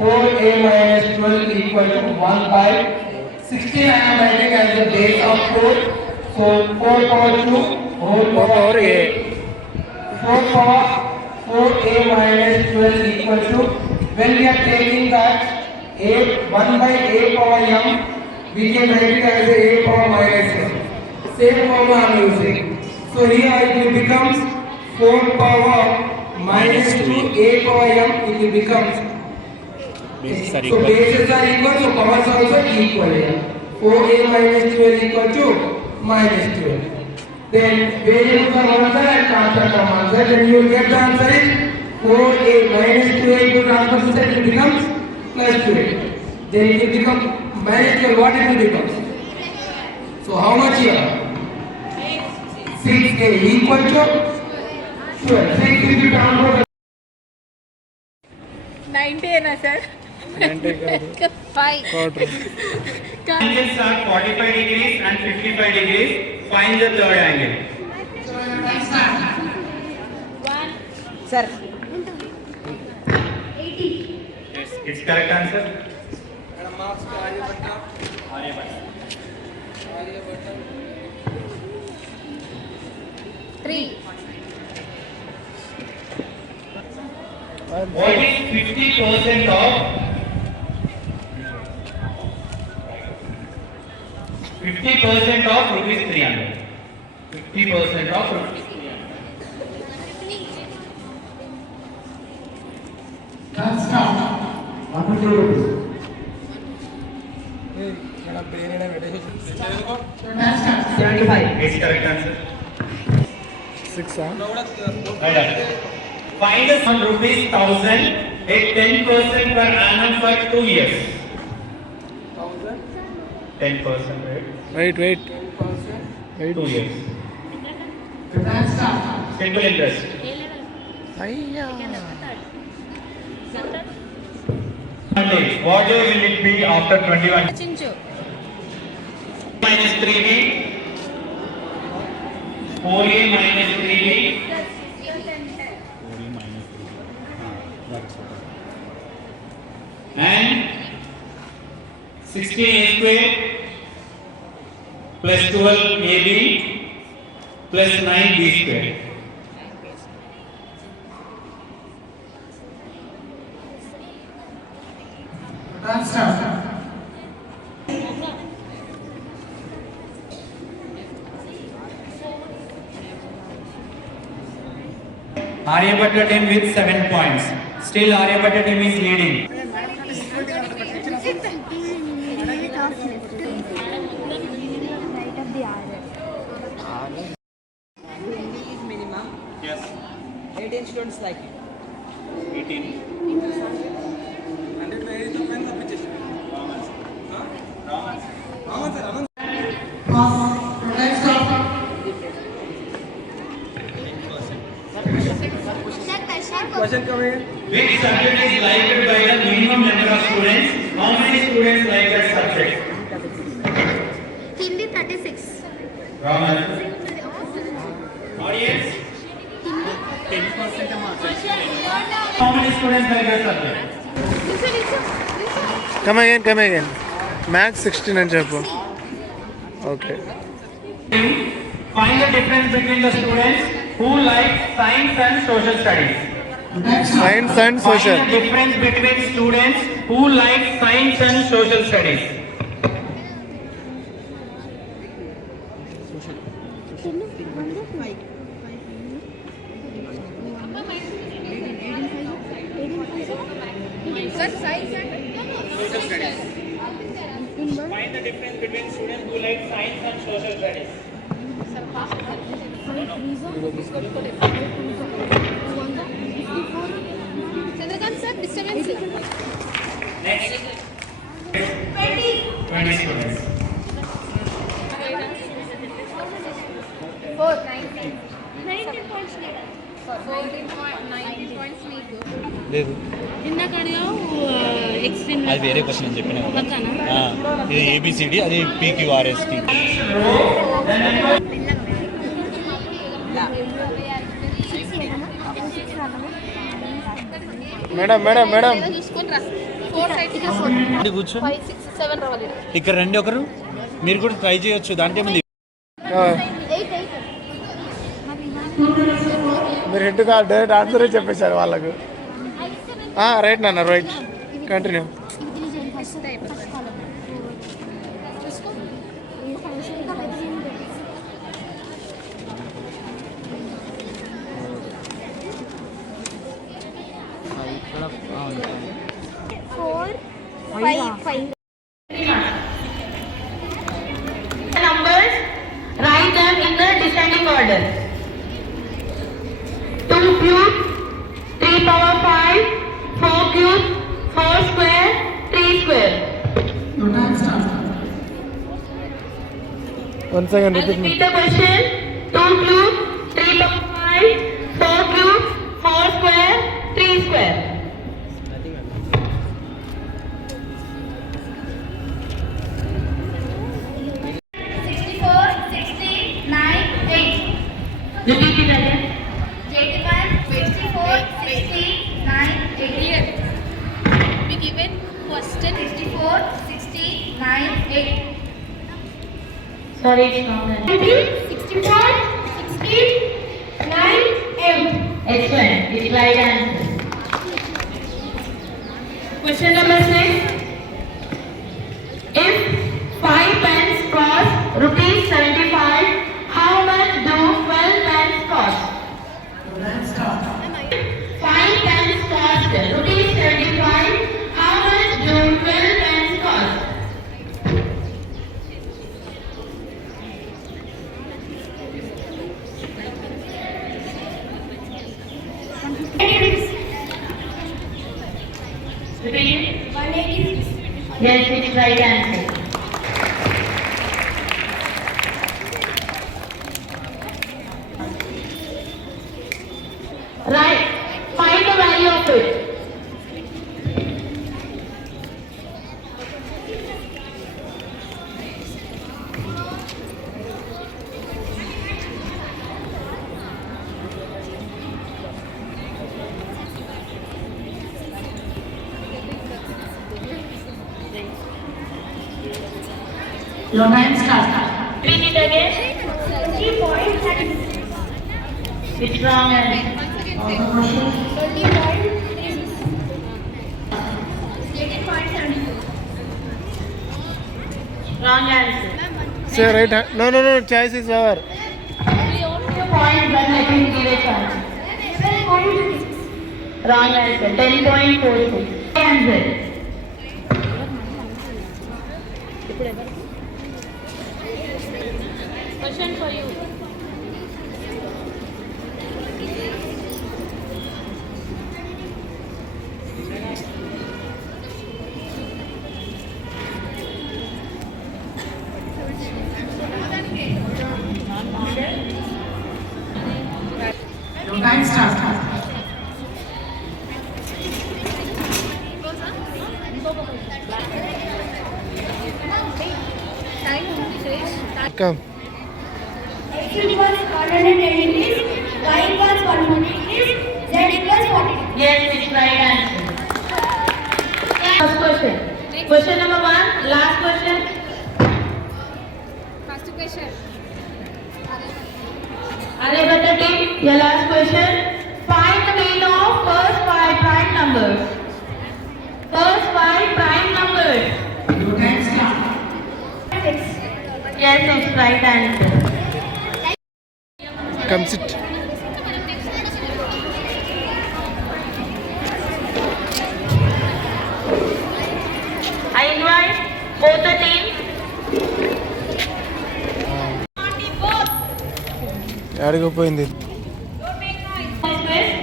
4a minus 12 equal to 1 by 16. I am writing as the base of 4. So 4 power 2 whole power a. 4 power 4a minus 12 equal to, when we are taking that a 1 by a power m, we can write it as a power minus m. Same formula I am using. So here it will becomes 4 power minus 2 a power m, it will becomes. So bases are equal, so powers also equal here. 4a minus 12 equal to minus 12. Then variables are one side and constant are one side, then you will get the answer is 4a minus 2a to transfer this side, it becomes plus 2a. Then it will become minus 12, what it will become? So how much here? 6a equal to 12. 6 will be transferred. 90 है ना sir? 90 కాదు 5. Quarter Angles are 45 degrees and 55 degrees. Find the third angle. start. Sir. 80. It's correct answer. Madam, marks to Aryabhatta. Aryabhatta. 3. What is 50% of 50% of rupees 300? 50% of rupees 300. Time start. 150 rupees. Madam, brain in a meditation. Time start. 75. It's correct answer. 6. Right answer. Find some rupees 1000 at 10% per annum for 2 years. 10% rate. Wait. 2 years. Time start. Simple interest. What day will it be after 21? Minus 3b. 4a minus 3b. And 16a square plus 12ab plus 9b square. Time start. Aryabhatta team with 7 points. Still Aryabhatta team is leading. Minimum. Yes. 18 students like it. 18. And where is the pen application? Time start. Question come here. Which subject is liked by the minimum number of students? How many students like that subject? Hindi 36. Wrong answer. Audience? 10%. How many students like that subject? Come again. Max 16 and చెప్పు. Okay. Find the difference between the students who like science and social studies. Science and social. Find the difference between students who like science and social studies. Find the difference between students who like science and social studies. Chandrakant sir, disturbance. Next. 20 students. 4. 19 points. 19 points మీకు. లేదు ఇందాక అడిగావు extreme అది వేరే question అని చెప్పిన ఇది A B C D అది పీక్యూఆర్ఎస్టీ. మేడం చూసుకొని రా 4 సైడ్ కి 4 కూర్చో 5 6 7 రావాలి. ఇక్కడ రండి ఒకరు, మీరు కూడా ట్రై చేయొచ్చు, దాంట్లో ఏముంది. 8 మీరు హెడ్ కాదు డైరెక్ట్ ఆన్సరే చెప్పేశారు వాళ్ళకు. రైట్ నాన్న, right continue. Numbers, write them in the descending order. 2 cube, 3 power 5, 4 cube, 4 square, 3 square. Your time start. Once again, repeat me. Repeat the question. 2 cube, 3 power 5, 4 cube, 4 square, 3 square. Repeat it again. 81, 64, 69, 88. We given question 64, 69, 8. Sorry, it's wrong. 64, 69, 8. Excellent. It's right answer. Question number 6. If 5 pence cost ₹75, how much do 12 pence cost? Time start. 5 pence cost ₹75, how much do 12 pence cost? Repeat. 186. Yes, it's right answer. Right. Find the value of it. Your time start. Repeat it again. It's wrong answer. All the questions. 18.72. Wrong answer. Say right hand. No, choice is over. 2 points, but I can give a chance. Wrong answer. 10.46. Answer. Question for you. Your time start. Come. X equals 110 degrees, Y equals 140 degrees, Z equals 40 degrees. Yes, it's right answer. First question. Question number 1, last question. first question. Aryabhatta team, your last question. Find the mean of first 5 prime numbers. First 5 prime numbers. Your time start. Yes, it's right answer. Come sit. I invite both the teams. అడిగిపోయింది.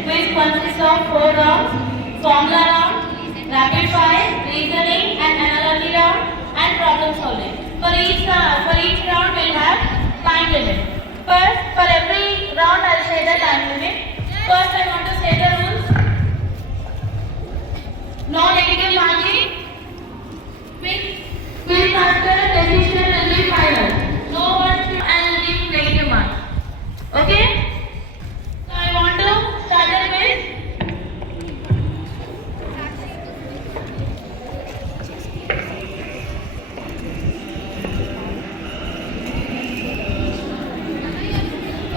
Quiz consists of 4 rounds: formula round, rapid fire, reasoning and analogy round, and problem solving. For each round we'll have time limit. First, for every round I'll say the time limit. First, I want to say the rules. No negative marking. Quiz master decision will be final. No one should give negative marks. Okay? So I want to start the quiz.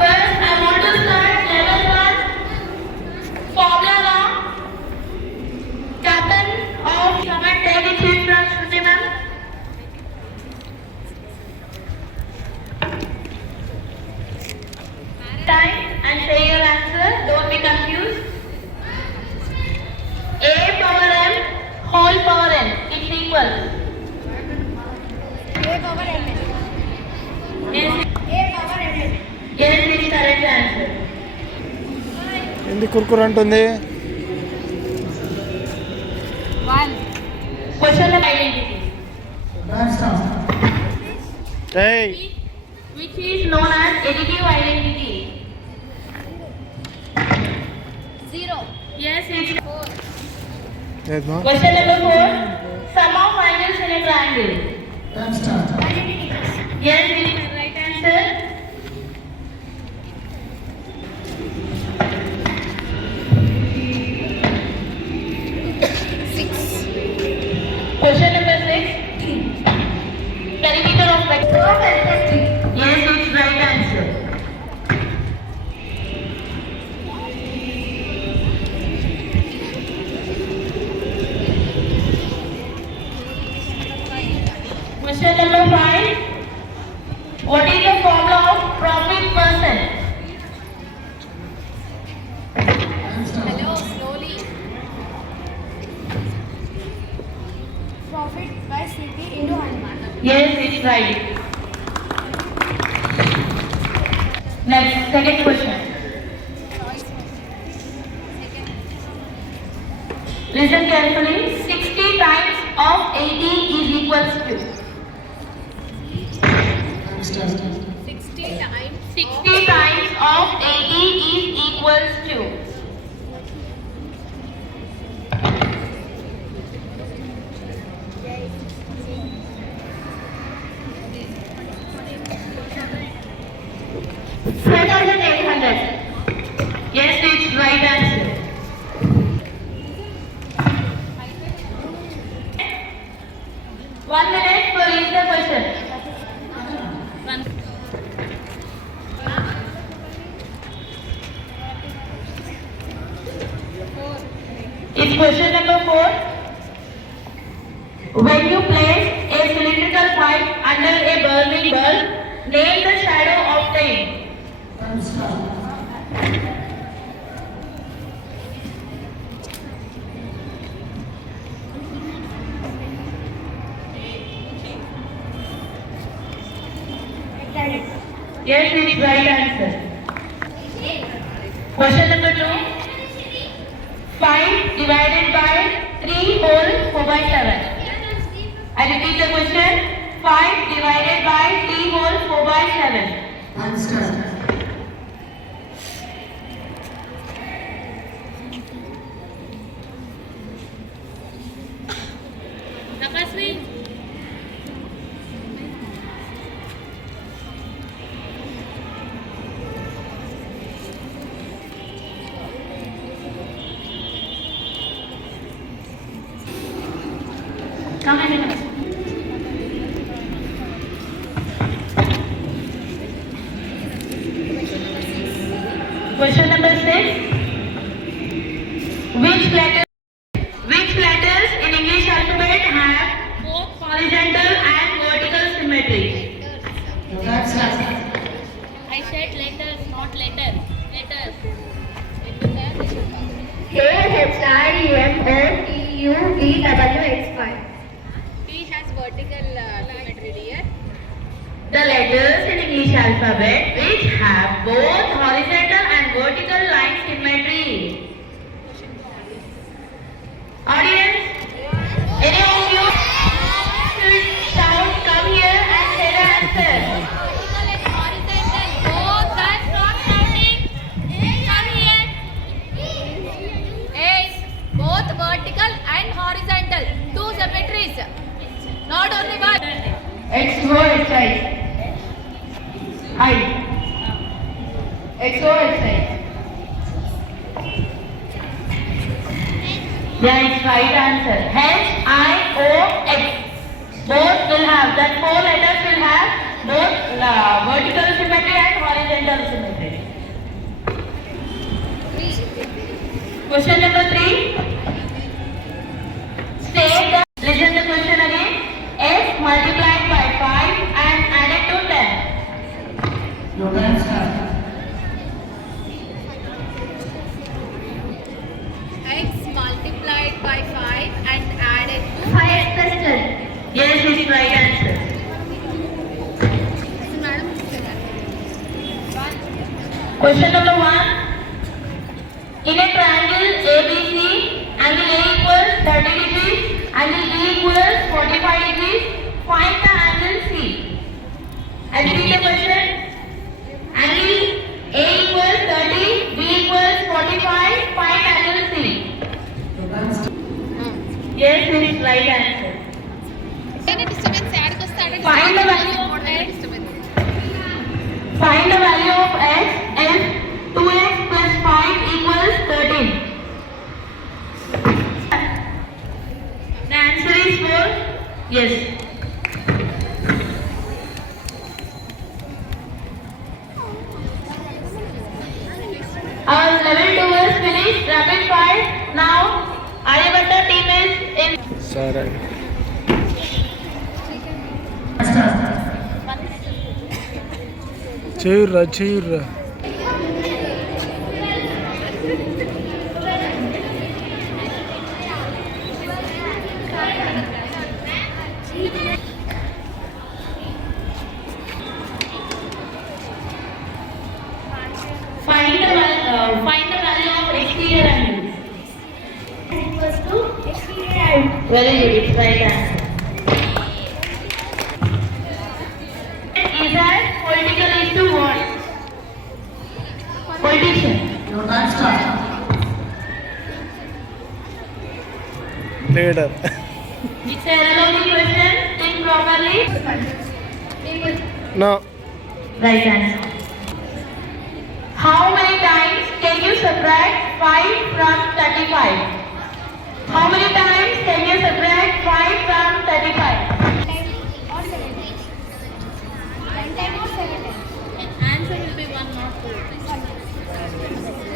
First, I want to start level 1, formula round. Captain of Summit take it from Shruti ma'am. Time and say your answer. Don't be confused. A power m whole power n. It's equal. A power n. Yes, A power n. yes, it's correct answer. ఎందుకు కుర్కురు అంటుంది? 1. Question of identity, Time start. ఏయ్ which is known as additive identity. 0. Yes, it's 4. లేదు మా. question number 4. Sum of angles in a triangle. Time start. Yes, it is right answer. is right. Next, second question. Listen carefully. 60 times of 80 is equals to. Time start. 60 times of 80 is equals to. Yes, it's right answer. One minute for each the question. It's question number 4. When you place a cylindrical pipe under a burning bulb, name the shadow obtained. Time start. Yes, it's right answer. Question number 2. 5 divided by 3 whole 4 by 7. I repeat the question. 5 divided by 3 whole 4 by 7. Time start. Come on. Question number 6. Which letters in English alphabet have both horizontal and vertical symmetry? Your time start. I said letters, not letter. Letters. KHIMOTUVWXY. P has vertical symmetry, dear. The letters in English alphabet which have both horizontal and vertical line symmetry. Audience, any of you should shout, come here and say the answer. Vertical and horizontal. Both are not shouting. Come here. Yes, both vertical and horizontal. Two symmetries. Not only one. XOXI. I. XOXI. Yeah, it's right answer. HIOX. Both will have, that 4 letters will have both vertical symmetry and horizontal symmetry. Question number 3. State the, listen the question again. F multiplied by 5 and added to 10. Your time start. X multiplied by 5 and added to 5 plus 10. Yes, it's right answer. Madam. Question number 1. In a triangle ABC, angle A equals 30 degrees, angle B equals 45 degrees, find the angle C. I repeat the question. Angle A equals 30, B equals 45, find angle C. Your time start. Yes, it is right answer. Any disturbance add costa Find the value of x. Disturbance. Find the value of x if 2x plus 5 equals 13. The answer is 4. Yes. Our level 2 is finished. Rapid fire. Now, Aryabhatta team is in. సరే చేయుర్రా చేయుర్రా Very good, it's right answer. Is that political is to what? Politician. Your time starts. Leader. It's a relevant question. Think properly. No. Right answer. How many times can you subtract 5 from 35? How many times can you subtract 5 from 35? 10 or 7 times. 10 times or 7 times. And answer will be 1 not 2.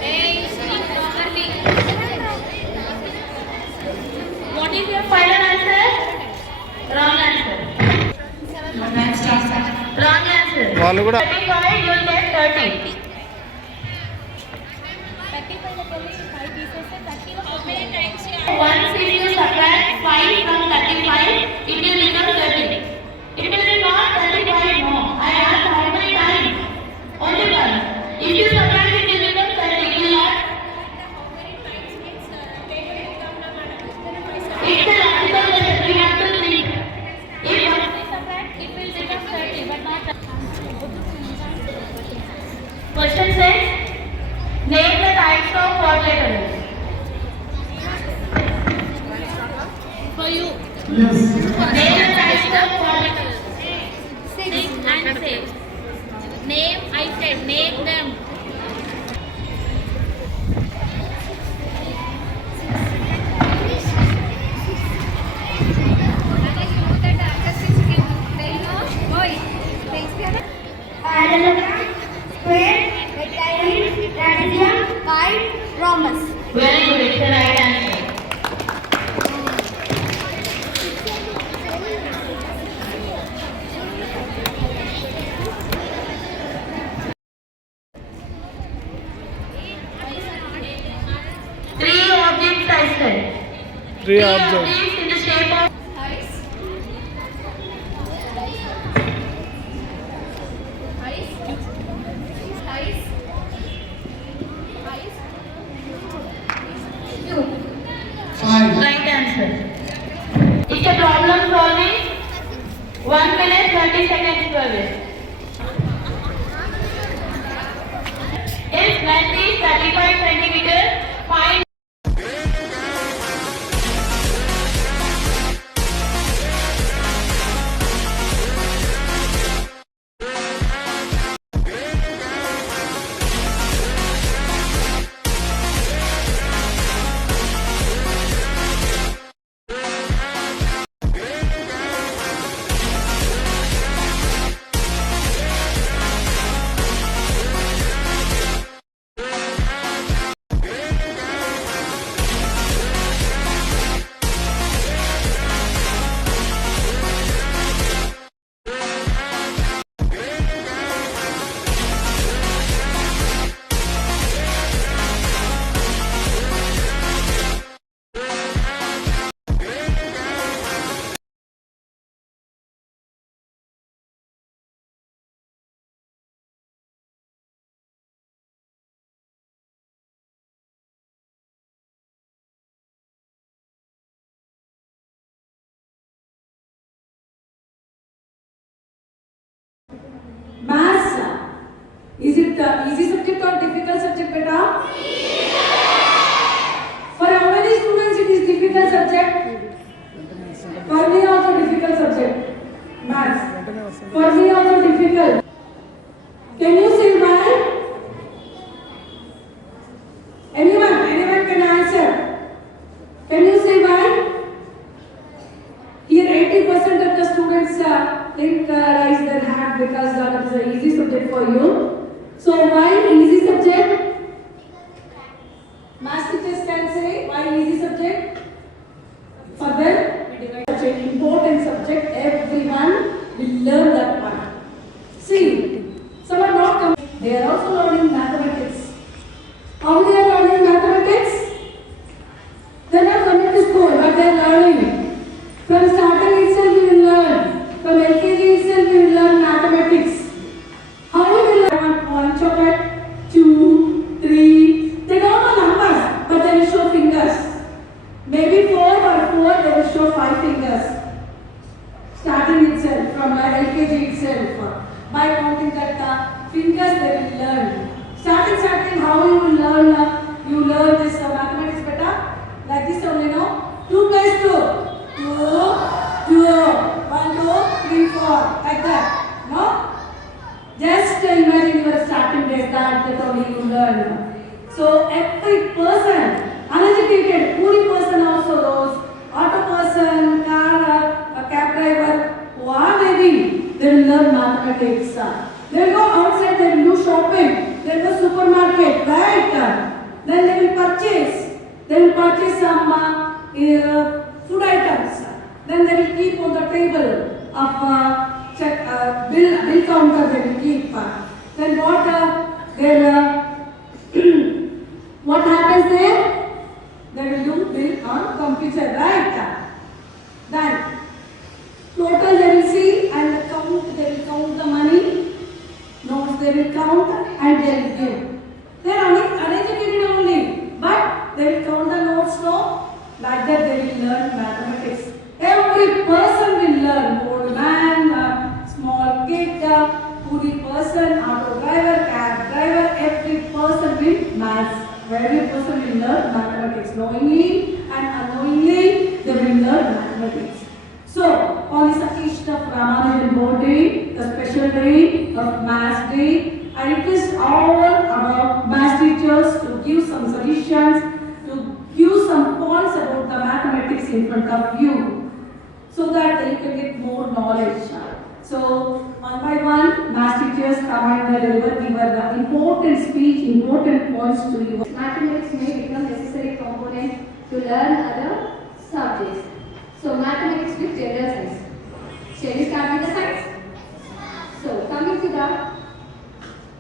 Hey, speak properly. What is your final answer? Wrong answer. Your time starts. Wrong answer. వాళ్ళు కూడా 35 you will get 30. 35 లో 5 తీసేస్తే 30 లో how many times you Once if you subtract 5 from 35, it will become 30. It will be not 35 no. I asked how many times? Only one. If you subtract it will become 30. It will not. It's a logical method. We have to think. If subtract it will become 30 but not question says, name the types of quadrilaterals. for you. Yes. Name the types of quadrilaterals. Think and say. Name, I said, name them. Parallelogram, square, rectangle, trapezium, kite, rhombus. Very good, it's the right answer. Three objects I said. Three objects. Objects in the shape of Ice. Ice. Ice. Ice. cube. 5. Right answer. It's a problem solving. 1 minute 30 seconds per way. If length is 35 centimeters, find Maths. Is it easy subject or difficult subject, beta? For how many students it is difficult subject? For me also difficult subject. Maths. For me also difficult. Can you say why? Anyone can answer. Can you say why? Here 80% of the students think raise their hand because that is an easy subject for you. So why easy subject? Math teachers can say why easy subject? For them, such an important subject, everyone will learn that one. See, some are not coming. They are also learning mathematics. How they are learning mathematics? They are not coming to school, but they are learning. From starting itself you will learn. From LKG itself you will learn mathematics. How will you learn? 1 chocolate, 2, 3. They don't know numbers, but they will show fingers. Maybe 4 or 4 they will show fingers they will learn. Starting how you will learn, you learn this mathematics better. Like this only, no? 2 plus 2. 2. 1, 2, 3, 4. Like that. No? Just imagine your starting days, that only you learn. So every person, uneducated, poor person also, those auto person, cab driver, who are maybe, they will learn mathematics. They will go outside, they will do shopping, they will go supermarket, right? Then they will purchase some food items. Then they will keep on the table of bill counter, they will keep. Then what happens there? They will do bill on computer, right? Then total they will see and they will count the money, notes they will count and they will give. They are uneducated only, but they will count the notes, no? Like that they will learn mathematics. Every person will learn, old man, small kid, poor person, auto driver, cab driver, every person will maths. Every person will learn mathematics. Knowingly and unknowingly, they will learn mathematics. So, on this occasion of Ramanujan Board Day, the special day of Maths Day, I request all our maths teachers to give some suggestions, to give some points about the mathematics in front of you, so that you can get more knowledge. So, one by one, maths teachers come and deliver the important speech, important points to you. Mathematics may become necessary component to learn other subjects. So mathematics with general science. Shall we start with the science? So coming to the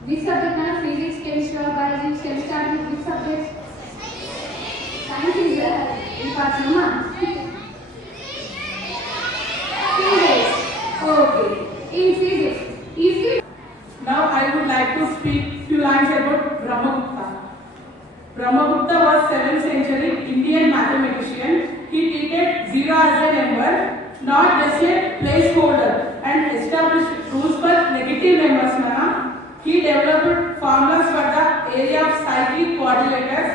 which subject now? Physics, chemistry or biology? Shall we start with which subject? Science is the department. Physics. Okay. In physics, if you Now I would like to speak few lines about Brahmagupta. Brahmagupta was 7th century Indian mathematician. He treated 0 as a number, not just a placeholder, and established rules for negative numbers. He developed formulas for the area of cyclic quadrilaters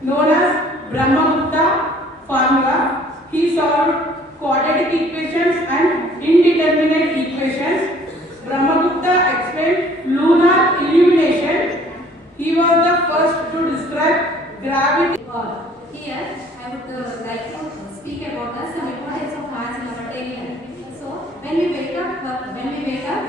known as Brahmagupta formula. He solved quadratic equations and indeterminate equations. Brahmagupta explained lunar illumination. He was the first to describe gravity. Here, I would like to speak about some importance of maths in our daily life. So, when we wake up,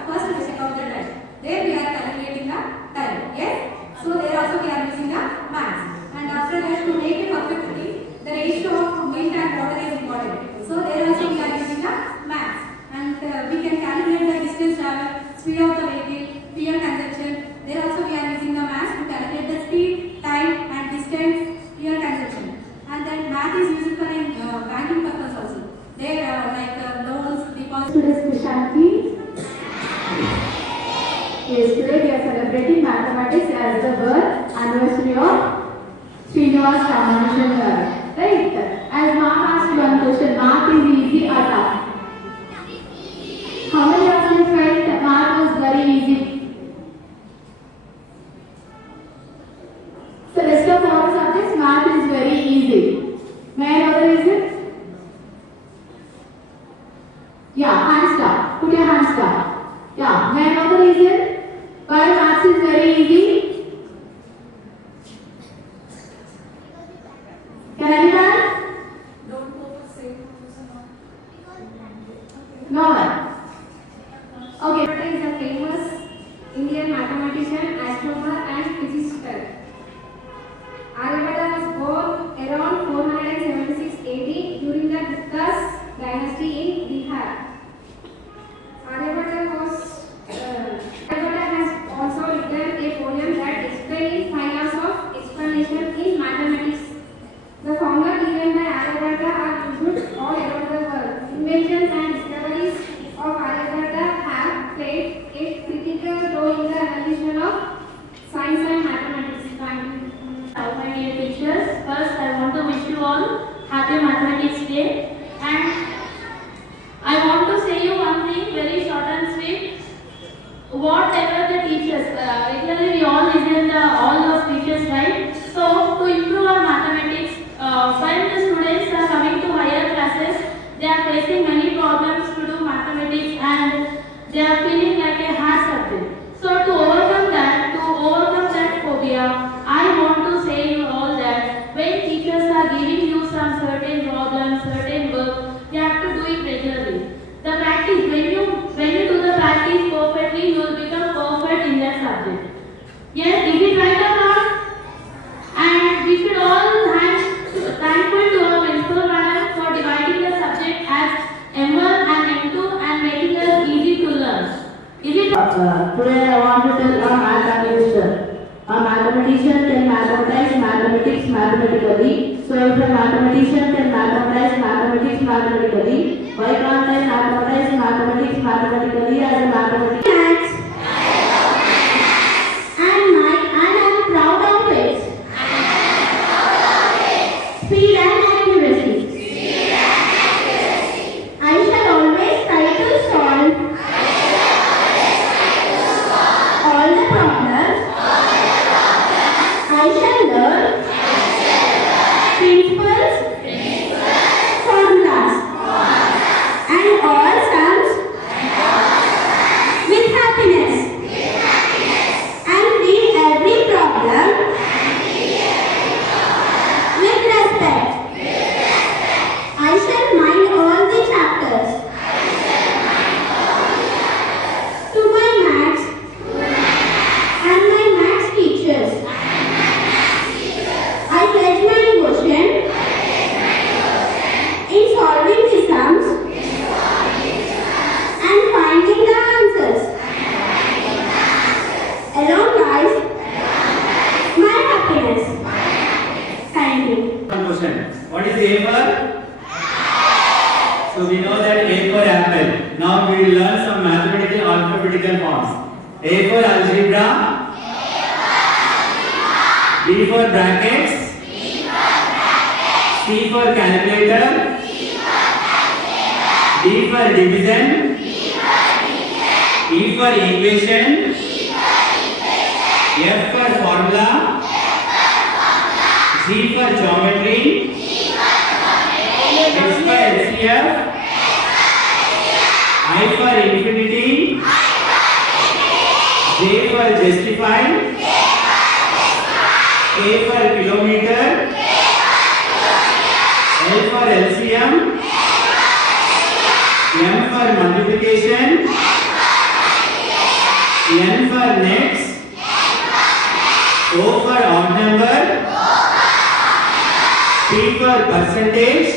first we check out the time. There we are calculating the time. Yes. So there also we are using the maths. And after that, to make it perfectly, the ratio of wind and water is important. So there also we are using the maths. And we can calculate the distance travel, speed of the vehicle, fuel consumption. There also we are using the maths to calculate the speed, time, and distance, fuel consumption. And then math is used for banking purpose also. There like loans, deposits. Today's specialty. Yes, today we are celebrating mathematics as the birth anniversary of Srinivas Ramanujan garu. Right? As ma'am asked one question, math is easy or tough? How many of you felt that math was very easy? So rest of all subjects, math is very easy. May I know the reason? Yeah, hands down. Put your hands down. Yeah, may I know the reason? Why maths is very easy? Can anyone? Don't go for same. No one. Okay. Aryabhatta is a famous Indian mathematician, astronomer, and physicist. Aryabhatta was born around 476 AD during the Gupta's dynasty in Bihar. Aryabhatta has also written a poem that explains 5 laws of explanation in mathematics. The formula given by Aryabhatta are used all around the world. Inventions and discoveries of Aryabhatta have played a critical role in the evolution of Today I want to tell a mathematician. A mathematician can mathematize mathematics mathematically. So if a mathematician can mathematize mathematics mathematically, why can't I mathematize mathematics mathematically as a mathematician? And I'm proud of it. Speed and accuracy. I shall always try to solve all the problems. I shall learn principles, formulas, and all sums with happiness. And read every problem with respect. I shall mind all the chapters. To my maths and my maths teachers, I pledge my devotion in solving the sums and finding the answers. Along lies my happiness. Thank you. One question. What is A for? So we know that A for apple. Now we will learn some mathematical alphabetical forms. A for algebra. B for brackets. C for calculator. D for division. E for equation. F for formula. G for geometry. H for LCF. I for infinity. J for justified. K for kilometer. L for LCM. M for multiplication. N for next. O for odd number. P for percentage.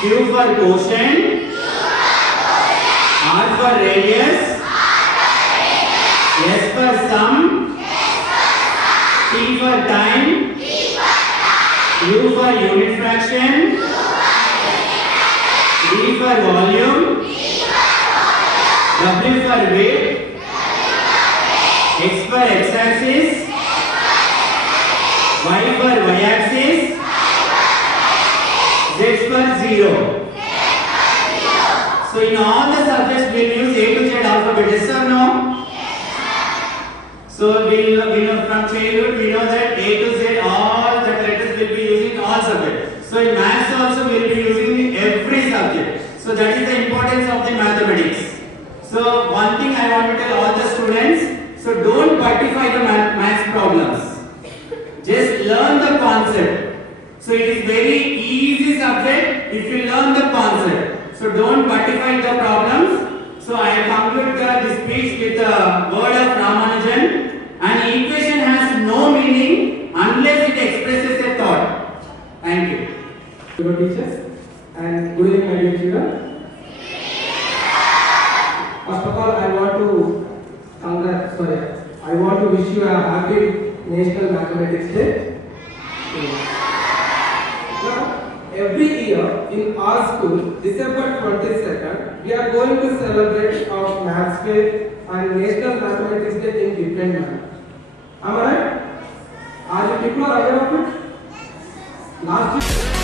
Q for quotient. R for radius. S for sum. T for time. U for unit fraction. V for volume. W for weight. X for x-axis. Y for y-axis. Z for 0. So in all the subjects we will use A to Z alphabet, yes or no? So we know from childhood we know that A to Z all the letters will be used in all subjects. So in maths also we will be using in every subject. So that is the importance of the mathematics. So one thing I want to tell all the students, so don't buttify the maths problems. Just learn the concept. So it is very easy subject if you learn the concept. So don't buttify the problems. So I conclude this speech with the word of Ramanujan. An equation has no meaning unless it expresses a thought. Thank you. Your teachers and good evening, my dear children. First of all, I want to wish you a happy National Mathematics Day. Now, every year in our school, December 22nd, we are going to celebrate our Maths Day and National Mathematics Day in different manner. Am I right? Are you people aware of it? Last year